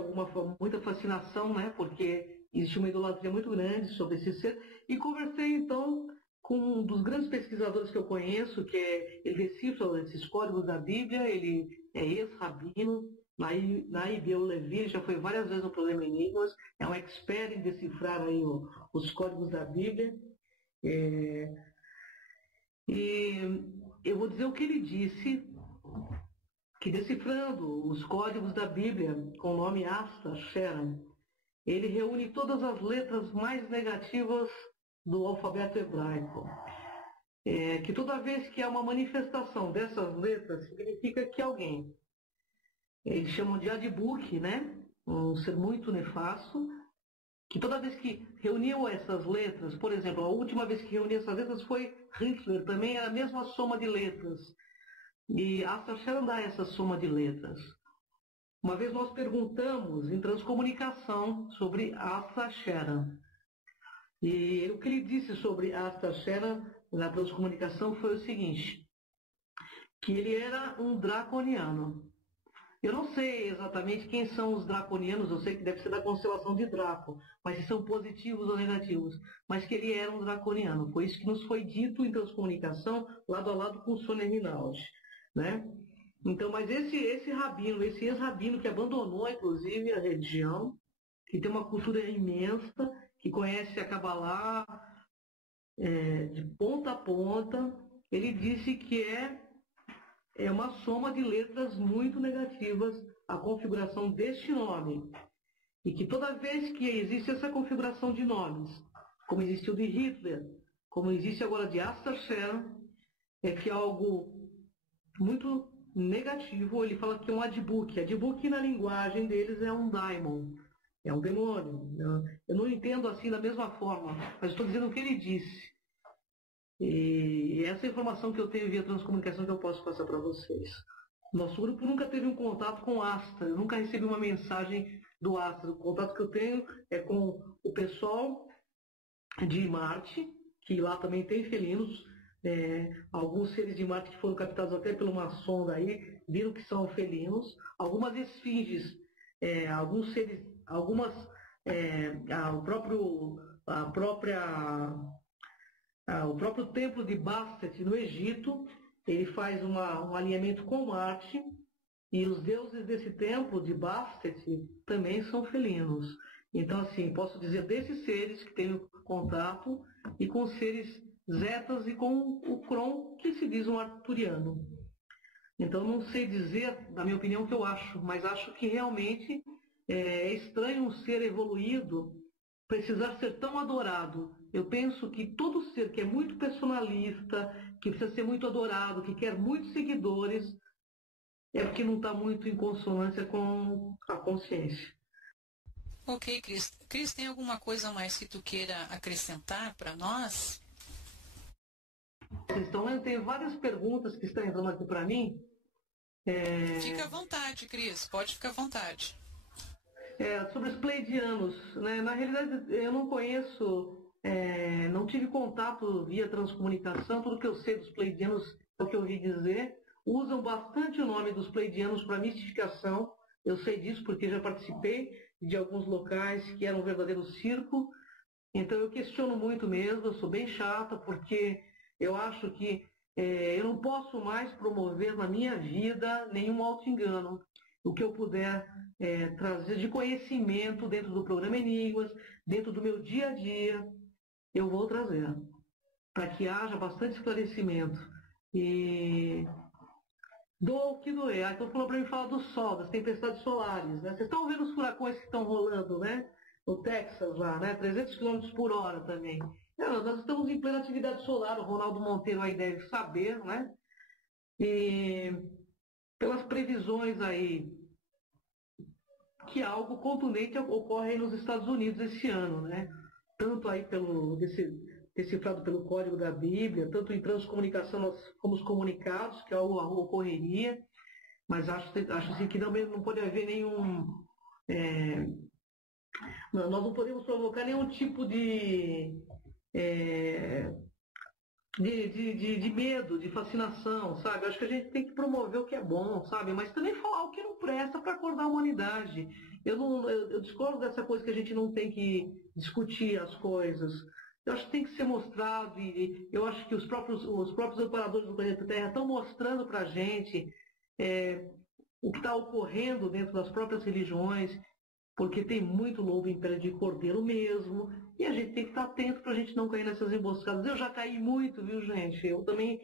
muita fascinação, né? Porque existe uma idolatria muito grande sobre esse ser. E conversei, então, com um dos grandes pesquisadores que eu conheço, que ele decifra esses códigos da Bíblia, ele é ex-rabino, Naib Levi, já foi várias vezes no programa Enigmas, é um expert em decifrar aí os códigos da Bíblia. E eu vou dizer o que ele disse, que decifrando os códigos da Bíblia com o nome Astar Sharon, ele reúne todas as letras mais negativas do alfabeto hebraico. Que toda vez que há uma manifestação dessas letras, significa que alguém, eles chamam de Adibuk, né? Um ser muito nefasto, que toda vez que reuniam essas letras, por exemplo, a última vez que reuniu essas letras foi Hitler, também era a mesma soma de letras. E Astar Sharon dá essa soma de letras. Uma vez nós perguntamos em transcomunicação sobre Astar Sharon. E o que ele disse sobre Astar Sharon na transcomunicação foi o seguinte, que ele era um draconiano. Eu não sei exatamente quem são os draconianos, eu sei que deve ser da constelação de Draco, mas se são positivos ou negativos, mas que ele era um draconiano. Foi isso que nos foi dito em transcomunicação, lado a lado com o Sônia Rinaldi, né? Então, mas esse rabino, esse ex-rabino que abandonou, inclusive, a religião, que tem uma cultura imensa, que conhece a Kabbalah de ponta a ponta, ele disse que é uma soma de letras muito negativas a configuração deste nome. E que toda vez que existe essa configuração de nomes, como existiu de Hitler, como existe agora de Astar Sharon, é que é algo muito negativo. Ele fala que é um Adibuk. Adibuk na linguagem deles é um daimon, é um demônio. Eu não entendo assim da mesma forma, mas estou dizendo o que ele disse. E essa informação que eu tenho via transcomunicação que eu posso passar para vocês. Nosso grupo nunca teve um contato com o Astra, eu nunca recebi uma mensagem do Astra. O contato que eu tenho é com o pessoal de Marte, que lá também tem felinos, Alguns seres de Marte que foram captados até por uma sonda aí, viram que são felinos. Algumas esfinges, alguns seres, o próprio templo de Bastet no Egito, ele faz um alinhamento com Marte, e os deuses desse templo de Bastet também são felinos. Então, assim, posso dizer desses seres que tenho contato e com seres zetas e com o Kron, que se diz um arturiano. Então, não sei dizer, na minha opinião, o que eu acho, mas acho que realmente é estranho um ser evoluído precisar ser tão adorado. Eu penso que todo ser que é muito personalista, que precisa ser muito adorado, que quer muitos seguidores, é porque não está muito em consonância com a consciência. Ok, Cris. Cris, tem alguma coisa mais que tu queira acrescentar para nós? Então, tem várias perguntas que estão entrando aqui para mim. Fica à vontade, Cris. Pode ficar à vontade. Sobre os pleidianos, né? Na realidade, eu não conheço, não tive contato via transcomunicação. Tudo que eu sei dos pleidianos, é o que eu ouvi dizer. Usam bastante o nome dos pleidianos para mistificação. Eu sei disso porque já participei de alguns locais que eram um verdadeiro circo. Então eu questiono muito mesmo, eu sou bem chata, porque eu acho que eu não posso mais promover na minha vida nenhum auto-engano. O que eu puder trazer de conhecimento dentro do programa Enigmas, dentro do meu dia a dia, eu vou trazer, para que haja bastante esclarecimento. E doa o que doer. Então falou para mim falar do sol, das tempestades solares, né? Vocês estão vendo os furacões que estão rolando, né? No Texas lá, né? 300 km por hora também. Nós estamos em plena atividade solar, o Ronaldo Monteiro aí deve saber, né? E pelas previsões aí, que algo contundente ocorre aí nos Estados Unidos esse ano, né? Tanto aí decifrado pelo código da Bíblia, tanto em transcomunicação nós fomos comunicados que algo ocorreria, mas acho assim, que não pode haver nenhum... nós não podemos provocar nenhum tipo de medo, de fascinação, sabe? Acho que a gente tem que promover o que é bom, sabe? Mas também falar o que não presta para acordar a humanidade. Eu discordo dessa coisa que a gente não tem que discutir as coisas. Eu acho que tem que ser mostrado, e eu acho que os próprios operadores do planeta Terra estão mostrando para a gente o que está ocorrendo dentro das próprias religiões, porque tem muito lobo em pele de cordeiro mesmo, e a gente tem que estar atento para a gente não cair nessas emboscadas. Eu já caí muito, viu, gente? Eu também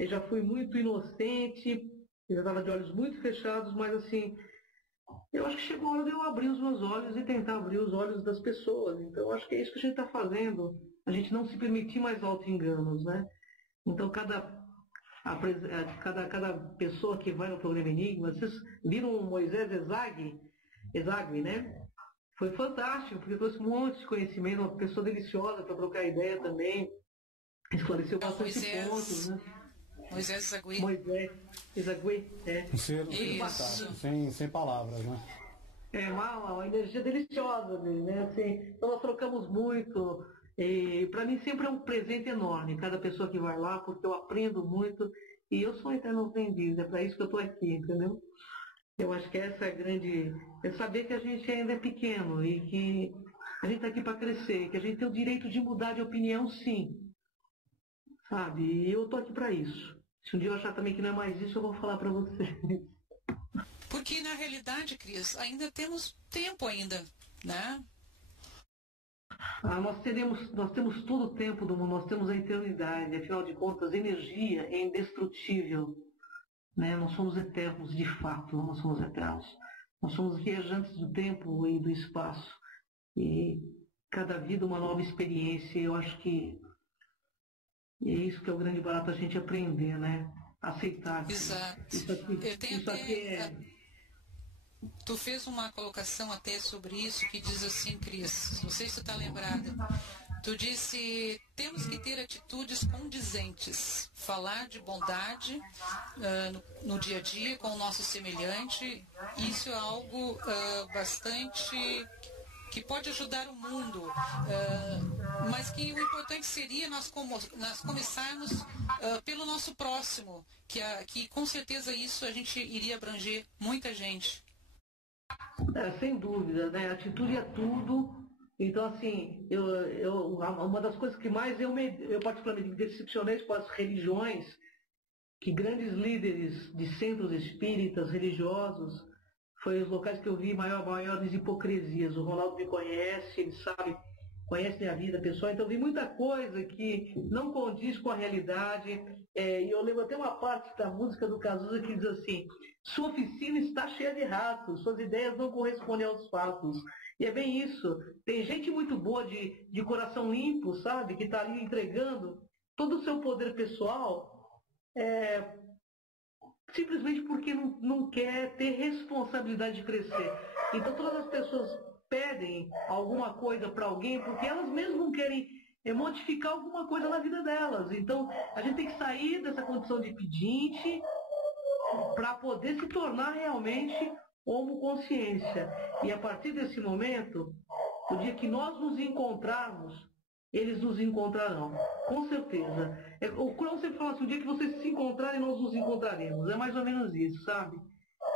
já fui muito inocente, eu já estava de olhos muito fechados, mas assim, eu acho que chegou a hora de eu abrir os meus olhos e tentar abrir os olhos das pessoas. Então, eu acho que é isso que a gente está fazendo, a gente não se permitir mais auto-enganos, né? Então, cada pessoa que vai no programa Enigma, vocês viram o Moisés Ezagui, né? Foi fantástico, porque trouxe um monte de conhecimento, uma pessoa deliciosa para trocar ideia também, esclareceu bastante pontos, né? Moisés Ezagui. Moisés Ezagui, Um ser fantástico, sem palavras, né? Uma energia deliciosa dele, né? Assim, então nós trocamos muito, e para mim sempre é um presente enorme, cada pessoa que vai lá, porque eu aprendo muito, e eu sou um eterno aprendiz, é para isso que eu estou aqui, entendeu? Eu acho que essa é a grande... É saber que a gente ainda é pequeno e que a gente está aqui para crescer, que a gente tem o direito de mudar de opinião, sim. Sabe? E eu estou aqui para isso. Se um dia eu achar também que não é mais isso, eu vou falar para vocês. Porque, na realidade, Cris, ainda temos tempo ainda, né? Nós temos todo o tempo do mundo, nós temos a eternidade. Afinal de contas, energia é indestrutível. Né? Nós somos eternos, de fato, nós somos eternos. Nós somos viajantes do tempo e do espaço. E cada vida uma nova experiência. Eu acho que é isso que é o grande barato, a gente aprender, né? Aceitar. Exato. Isso aqui é... Tu fez uma colocação até sobre isso que diz assim, Cris, não sei se tu está lembrada. Tu disse, temos que ter atitudes condizentes, falar de bondade no dia a dia com o nosso semelhante. Isso é algo bastante que pode ajudar o mundo. mas que o importante seria nós começarmos pelo nosso próximo, que com certeza isso a gente iria abranger muita gente. Sem dúvida, né? Atitude é tudo. Então, assim, uma das coisas que mais eu particularmente me decepcionei com as religiões, que grandes líderes de centros espíritas, religiosos, foi os locais que eu vi maiores hipocrisias. O Ronaldo me conhece, ele sabe, conhece minha vida pessoal, então eu vi muita coisa que não condiz com a realidade. E eu lembro até uma parte da música do Cazuza que diz assim: sua oficina está cheia de ratos, suas ideias não correspondem aos fatos. E é bem isso. Tem gente muito boa de coração limpo, sabe, que está ali entregando todo o seu poder pessoal, simplesmente porque não quer ter responsabilidade de crescer. Então todas as pessoas pedem alguma coisa para alguém porque elas mesmas não querem modificar alguma coisa na vida delas. Então a gente tem que sair dessa condição de pedinte para poder se tornar realmente homoconsciência. E a partir desse momento, o dia que nós nos encontrarmos, eles nos encontrarão, com certeza. O Crown sempre fala assim: o dia que vocês se encontrarem, nós nos encontraremos. É mais ou menos isso, sabe?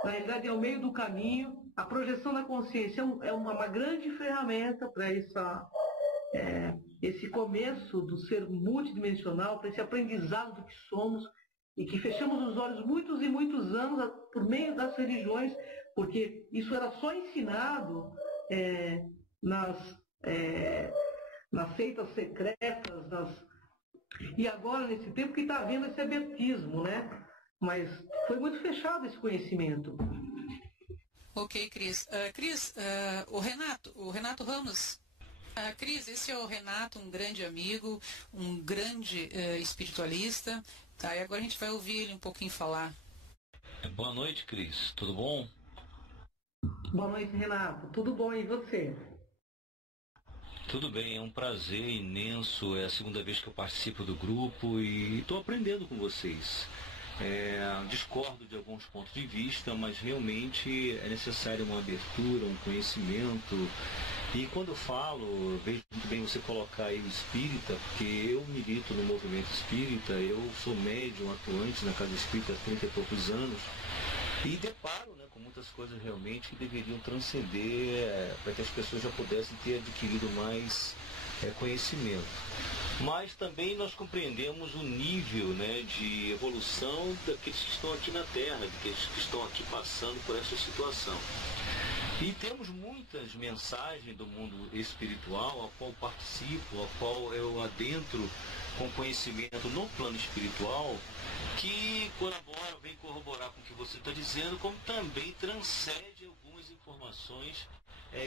Na realidade, é o meio do caminho. A projeção da consciência é uma grande ferramenta para esse começo do ser multidimensional, para esse aprendizado do que somos, e que fechamos os olhos muitos e muitos anos por meio das religiões, porque isso era só ensinado nas seitas secretas, e agora, nesse tempo, que está havendo esse abertismo, né? Mas foi muito fechado esse conhecimento. Ok, Cris. Cris, o Renato Ramos. Cris, esse é o Renato, um grande amigo, um grande espiritualista. Tá, e agora a gente vai ouvir ele um pouquinho falar. Boa noite, Cris. Tudo bom? Boa noite, Renato. Tudo bom, e você? Tudo bem, é um prazer imenso. É a segunda vez que eu participo do grupo e estou aprendendo com vocês. Discordo de alguns pontos de vista, mas realmente é necessário uma abertura, um conhecimento. E quando eu falo, vejo muito bem você colocar aí o espírita, porque eu milito no movimento espírita, eu sou médium atuante na Casa Espírita há 30 e poucos anos, e deparo, né, com muitas coisas realmente que deveriam transcender para que as pessoas já pudessem ter adquirido mais conhecimento. Mas também nós compreendemos o nível, né, de evolução daqueles que estão aqui na Terra, daqueles que estão aqui passando por essa situação. E temos muitas mensagens do mundo espiritual, ao qual participo, ao qual eu adentro com conhecimento no plano espiritual, que colabora, vem corroborar com o que você está dizendo, como também transcende algumas informações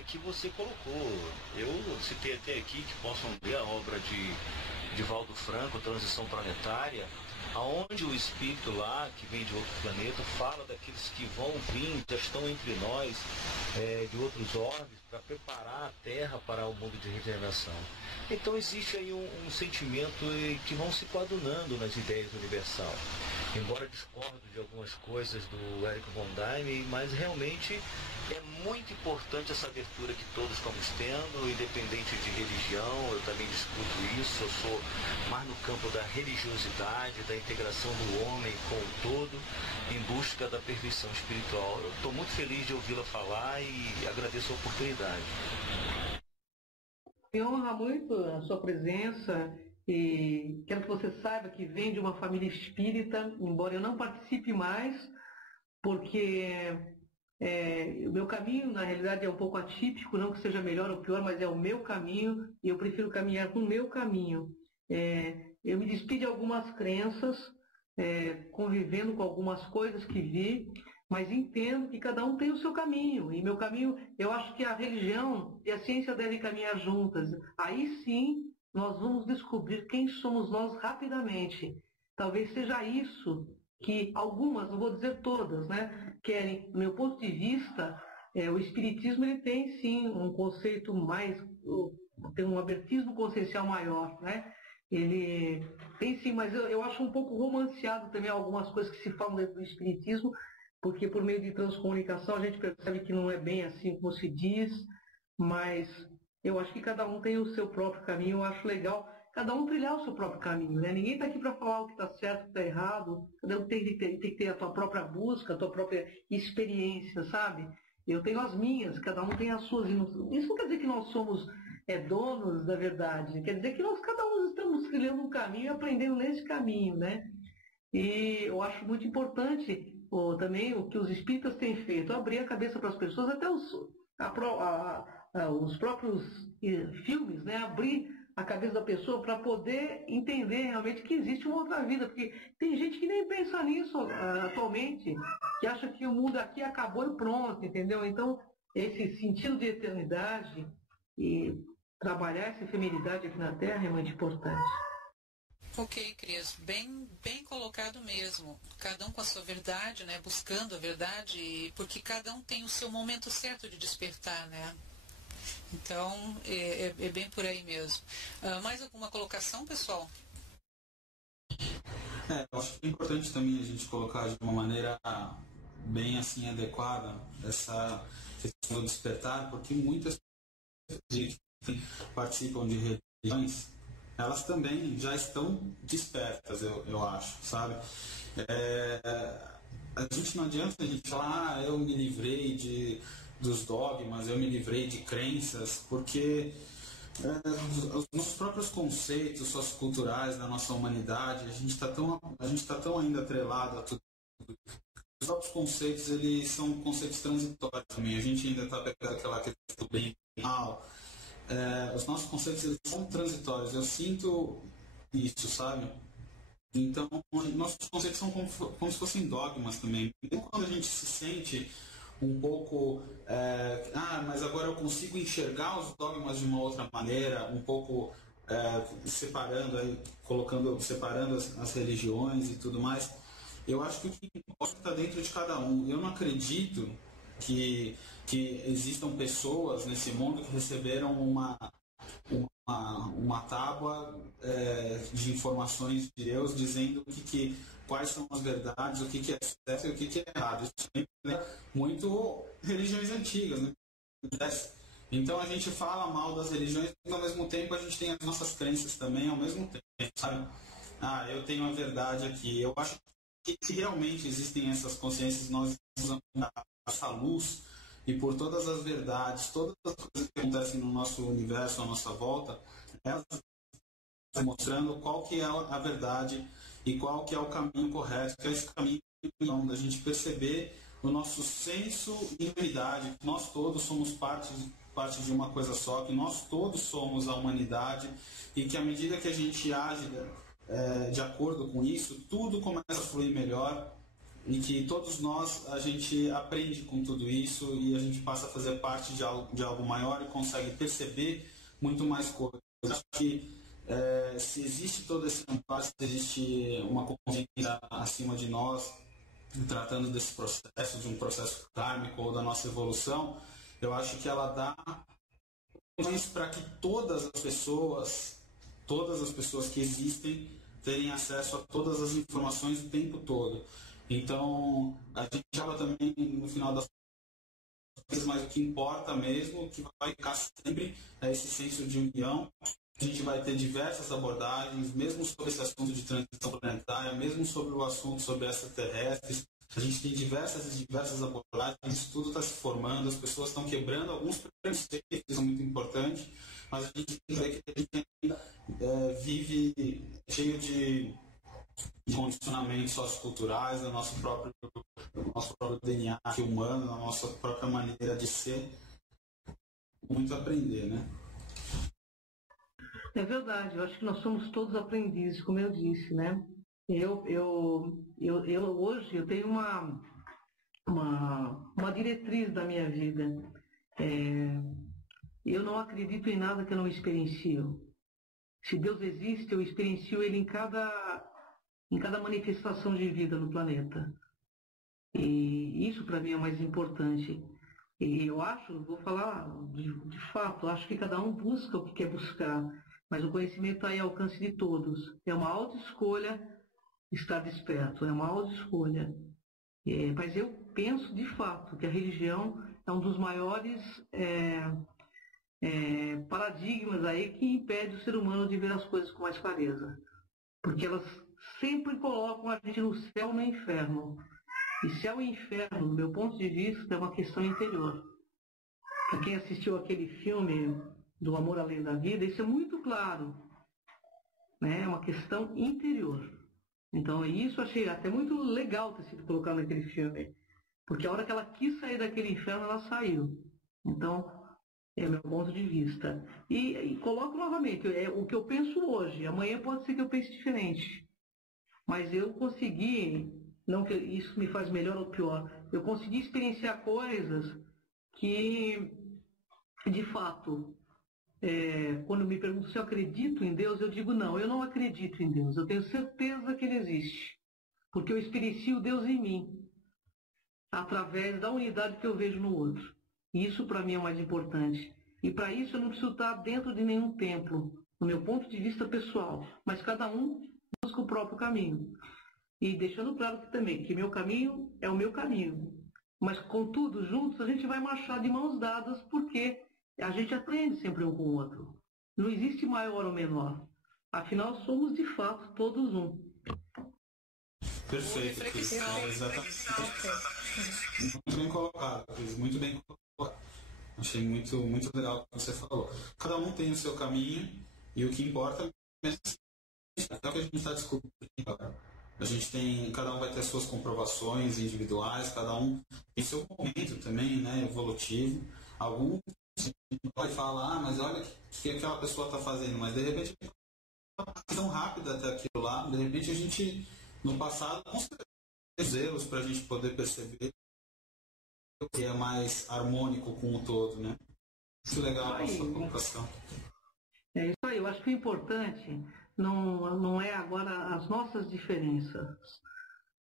que você colocou. Eu citei até aqui que possam ler a obra de Valdo Franco, Transição Planetária, aonde o espírito lá, que vem de outro planeta, fala daqueles que vão vir, já estão entre nós, de outros orbes, para preparar a Terra para o mundo de regeneração. Então existe aí um sentimento que vão se coadunando nas ideias universal. Embora discordo de algumas coisas do Eric von Däniken, mas realmente é muito importante essa abertura que todos estamos tendo, independente de religião. Eu também discuto isso, eu sou mais no campo da religiosidade, da integração do homem com o todo, em busca da perfeição espiritual. Eu estou muito feliz de ouvi-la falar e agradeço a oportunidade. Me honra muito a sua presença e quero que você saiba que vem de uma família espírita, embora eu não participe mais, porque o meu caminho, na realidade, é um pouco atípico, não que seja melhor ou pior, mas é o meu caminho e eu prefiro caminhar no meu caminho. Eu me despi de algumas crenças, convivendo com algumas coisas que vi, mas entendo que cada um tem o seu caminho. E meu caminho, eu acho que a religião e a ciência devem caminhar juntas. Aí sim, nós vamos descobrir quem somos nós rapidamente. Talvez seja isso que algumas, não vou dizer todas, né, querem. Do meu ponto de vista, o espiritismo ele tem sim um conceito mais, tem um abertismo consciencial maior, né? Ele tem sim, mas eu acho um pouco romanceado também algumas coisas que se falam dentro do espiritismo, porque por meio de transcomunicação a gente percebe que não é bem assim como se diz, mas Eu acho que cada um tem o seu próprio caminho, eu acho legal cada um trilhar o seu próprio caminho, né? Ninguém está aqui para falar o que está certo, o que está errado, cada um tem que ter a tua própria busca, a tua própria experiência, sabe? Eu tenho as minhas, cada um tem as suas. Isso não quer dizer que nós somos donos da verdade, quer dizer que nós cada um estamos trilhando um caminho e aprendendo nesse caminho, né? E eu acho muito importante também o que os espíritas têm feito, abrir a cabeça para as pessoas, até os próprios filmes, né? Abrir a cabeça da pessoa para poder entender realmente que existe uma outra vida, porque tem gente que nem pensa nisso atualmente, que acha que o mundo aqui acabou e pronto, entendeu? Então, esse sentido de eternidade e trabalhar essa efemeridade aqui na Terra é muito importante. Ok, Cris, bem colocado mesmo. Cada um com a sua verdade, né? Buscando a verdade, porque cada um tem o seu momento certo de despertar, né? Então, é bem por aí mesmo. Mais alguma colocação, pessoal? Eu acho que é importante também a gente colocar de uma maneira bem assim adequada essa questão do despertar, porque muitas pessoas que participam de religiões, elas também já estão despertas, eu acho, sabe? A gente não adianta a gente falar, eu me livrei dos dogmas, eu me livrei de crenças, porque os nossos próprios conceitos socioculturais da nossa humanidade, a gente está tão ainda atrelado a tudo. Os próprios conceitos, eles são conceitos transitórios também. A gente ainda está pegando aquela questão do bem e mal. Os nossos conceitos, eles são transitórios. Eu sinto isso, sabe? Então, nossos conceitos são como se fossem dogmas também. Então, quando a gente se sente um pouco, mas agora eu consigo enxergar os dogmas de uma outra maneira, um pouco separando as religiões e tudo mais. Eu acho que o que importa está dentro de cada um. Eu não acredito que existam pessoas nesse mundo que receberam uma tábua de informações de Deus dizendo quais são as verdades, o que é certo e o que é errado. Isso é muito religiões antigas, né? Então a gente fala mal das religiões, mas ao mesmo tempo a gente tem as nossas crenças também, ao mesmo tempo, sabe? Eu tenho a verdade aqui. Eu acho que realmente existem essas consciências, nós usamos essa luz, e por todas as verdades, todas as coisas que acontecem no nosso universo, à nossa volta, elas estão mostrando qual que é a verdade e qual que é o caminho correto, que é esse caminho da gente perceber o nosso senso de unidade, que nós todos somos parte de uma coisa só, que nós todos somos a humanidade, e que à medida que a gente age de acordo com isso, tudo começa a fluir melhor, e que todos nós, a gente aprende com tudo isso e a gente passa a fazer parte de algo maior e consegue perceber muito mais coisas. Eu acho que se existe todo esse amparo, se existe uma consciência acima de nós, tratando desse processo, de um processo kármico ou da nossa evolução, eu acho que ela dá condições para que todas as pessoas que existem, terem acesso a todas as informações o tempo todo. Então, a gente fala também, no final das contas, mas o que importa mesmo, o que vai ficar sempre é esse senso de união. A gente vai ter diversas abordagens, mesmo sobre esse assunto de transição planetária, mesmo sobre o assunto sobre extraterrestres. A gente tem diversas abordagens, isso tudo está se formando, as pessoas estão quebrando alguns preconceitos que são muito importantes, mas a gente vê que a gente ainda vive cheio de condicionamentos socioculturais, do nosso próprio DNA humano, da nossa própria maneira de ser. Muito a aprender, né? É verdade, eu acho que nós somos todos aprendizes, como eu disse, né? Eu hoje eu tenho uma diretriz da minha vida. Eu não acredito em nada que eu não experiencio. Se Deus existe, eu experiencio Ele em cada manifestação de vida no planeta. E isso para mim é o mais importante. E eu acho, vou falar de fato, acho que cada um busca o que quer buscar, mas o conhecimento está aí ao alcance de todos. É uma autoescolha estar desperto, é uma autoescolha. Mas eu penso de fato que a religião é um dos maiores paradigmas aí que impedem o ser humano de ver as coisas com mais clareza. Porque elas sempre colocam a gente no céu ou no inferno. E céu e inferno, do meu ponto de vista, é uma questão interior. Para quem assistiu aquele filme do Amor Além da Vida, isso é muito claro. Né? É uma questão interior. Então, isso eu achei até muito legal ter sido colocado naquele filme. Porque a hora que ela quis sair daquele inferno, ela saiu. Então, é o meu ponto de vista. E coloco novamente, é o que eu penso hoje. Amanhã pode ser que eu pense diferente. Mas eu consegui, não que isso me faz melhor ou pior, eu consegui experienciar coisas que, de fato, quando me perguntam se eu acredito em Deus, eu digo não, eu não acredito em Deus. Eu tenho certeza que Ele existe. Porque eu experiencio Deus em mim, através da unidade que eu vejo no outro. E isso para mim é o mais importante. E para isso eu não preciso estar dentro de nenhum templo, no meu ponto de vista pessoal. Mas cada um busca o próprio caminho. E deixando claro que também que meu caminho é o meu caminho. Mas, contudo, juntos a gente vai marchar de mãos dadas porque a gente aprende sempre um com o outro. Não existe maior ou menor. Afinal, somos de fato todos um. Perfeito, Cris. Exatamente. Muito bem colocado, Cris. Muito bem colocado. Achei muito, muito legal o que você falou. Cada um tem o seu caminho e o que importa é o que a gente está descobrindo agora. A gente tem, cada um vai ter suas comprovações individuais, cada um tem seu momento também, né, evolutivo. Alguns pode falar, mas olha o que aquela pessoa está fazendo, mas de repente uma ação rápida até aquilo lá, de repente a gente, no passado, os erros para a gente poder perceber o que é mais harmônico com o todo, né? Muito legal a sua colocação. É isso aí, eu acho que o importante não é agora as nossas diferenças.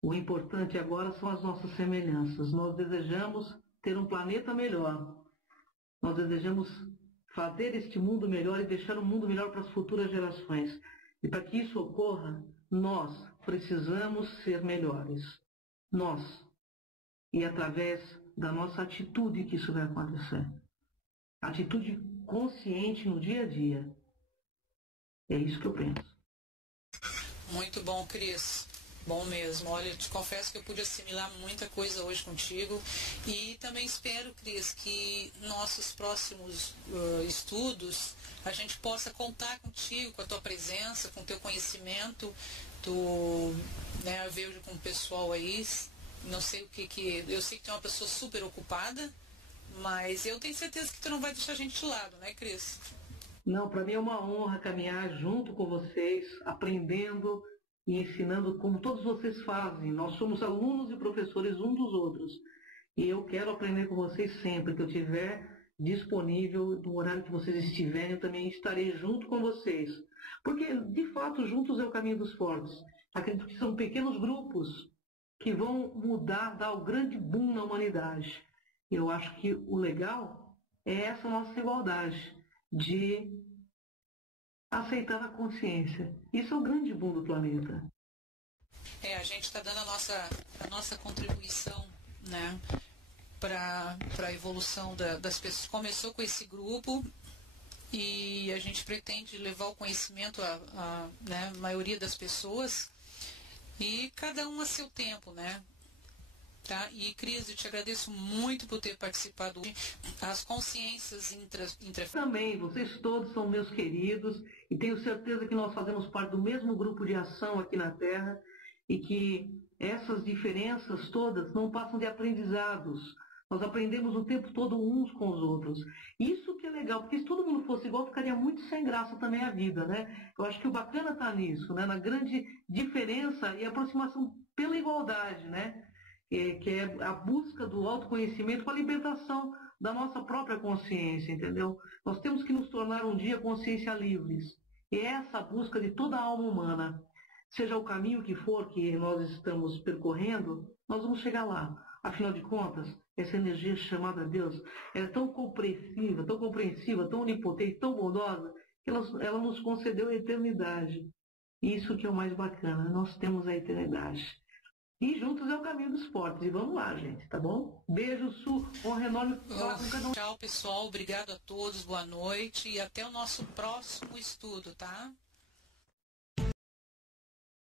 O importante agora são as nossas semelhanças. Nós desejamos ter um planeta melhor. Nós desejamos fazer este mundo melhor e deixar um mundo melhor para as futuras gerações. E para que isso ocorra, nós precisamos ser melhores. Nós. E através da nossa atitude que isso vai acontecer. Atitude consciente no dia a dia. É isso que eu penso. Muito bom, Cris. Bom mesmo. Olha, eu te confesso que eu pude assimilar muita coisa hoje contigo e também espero, Cris, que nossos próximos estudos a gente possa contar contigo, com a tua presença, com o teu conhecimento. Eu vejo com o pessoal aí, não sei o que... Eu sei que tu é uma pessoa super ocupada, mas eu tenho certeza que tu não vai deixar a gente de lado, né, Cris? Não, para mim é uma honra caminhar junto com vocês, aprendendo e ensinando como todos vocês fazem. Nós somos alunos e professores uns dos outros. E eu quero aprender com vocês sempre que eu estiver disponível, no horário que vocês estiverem, eu também estarei junto com vocês. Porque, de fato, juntos é o caminho dos fortes. Acredito que são pequenos grupos que vão mudar, dar o grande boom na humanidade. Eu acho que o legal é essa nossa igualdade, de aceitar a consciência. Isso é o grande boom do planeta. A gente está dando a nossa contribuição, né, para a evolução das pessoas. Começou com esse grupo e a gente pretende levar o conhecimento à maioria das pessoas e cada um a seu tempo, né? Tá? E, Cris, eu te agradeço muito por ter participado hoje. As consciências Também, vocês todos são meus queridos e tenho certeza que nós fazemos parte do mesmo grupo de ação aqui na Terra e que essas diferenças todas não passam de aprendizados. Nós aprendemos o tempo todo uns com os outros. Isso que é legal, porque se todo mundo fosse igual, ficaria muito sem graça também a vida, né? Eu acho que o bacana está nisso, né? Na grande diferença e aproximação pela igualdade, né? Que é a busca do autoconhecimento para a libertação da nossa própria consciência, entendeu? Nós temos que nos tornar um dia consciência livres. E é essa busca de toda a alma humana. Seja o caminho que for que nós estamos percorrendo, nós vamos chegar lá. Afinal de contas, essa energia chamada Deus é tão compreensiva, tão onipotente, tão bondosa, que ela nos concedeu a eternidade. Isso que é o mais bacana, nós temos a eternidade. E juntos é o caminho dos fortes. E vamos lá, gente, tá bom? Beijo, Su, honra enorme falar com cada um. Tchau, pessoal. Obrigado a todos. Boa noite. E até o nosso próximo estudo, tá?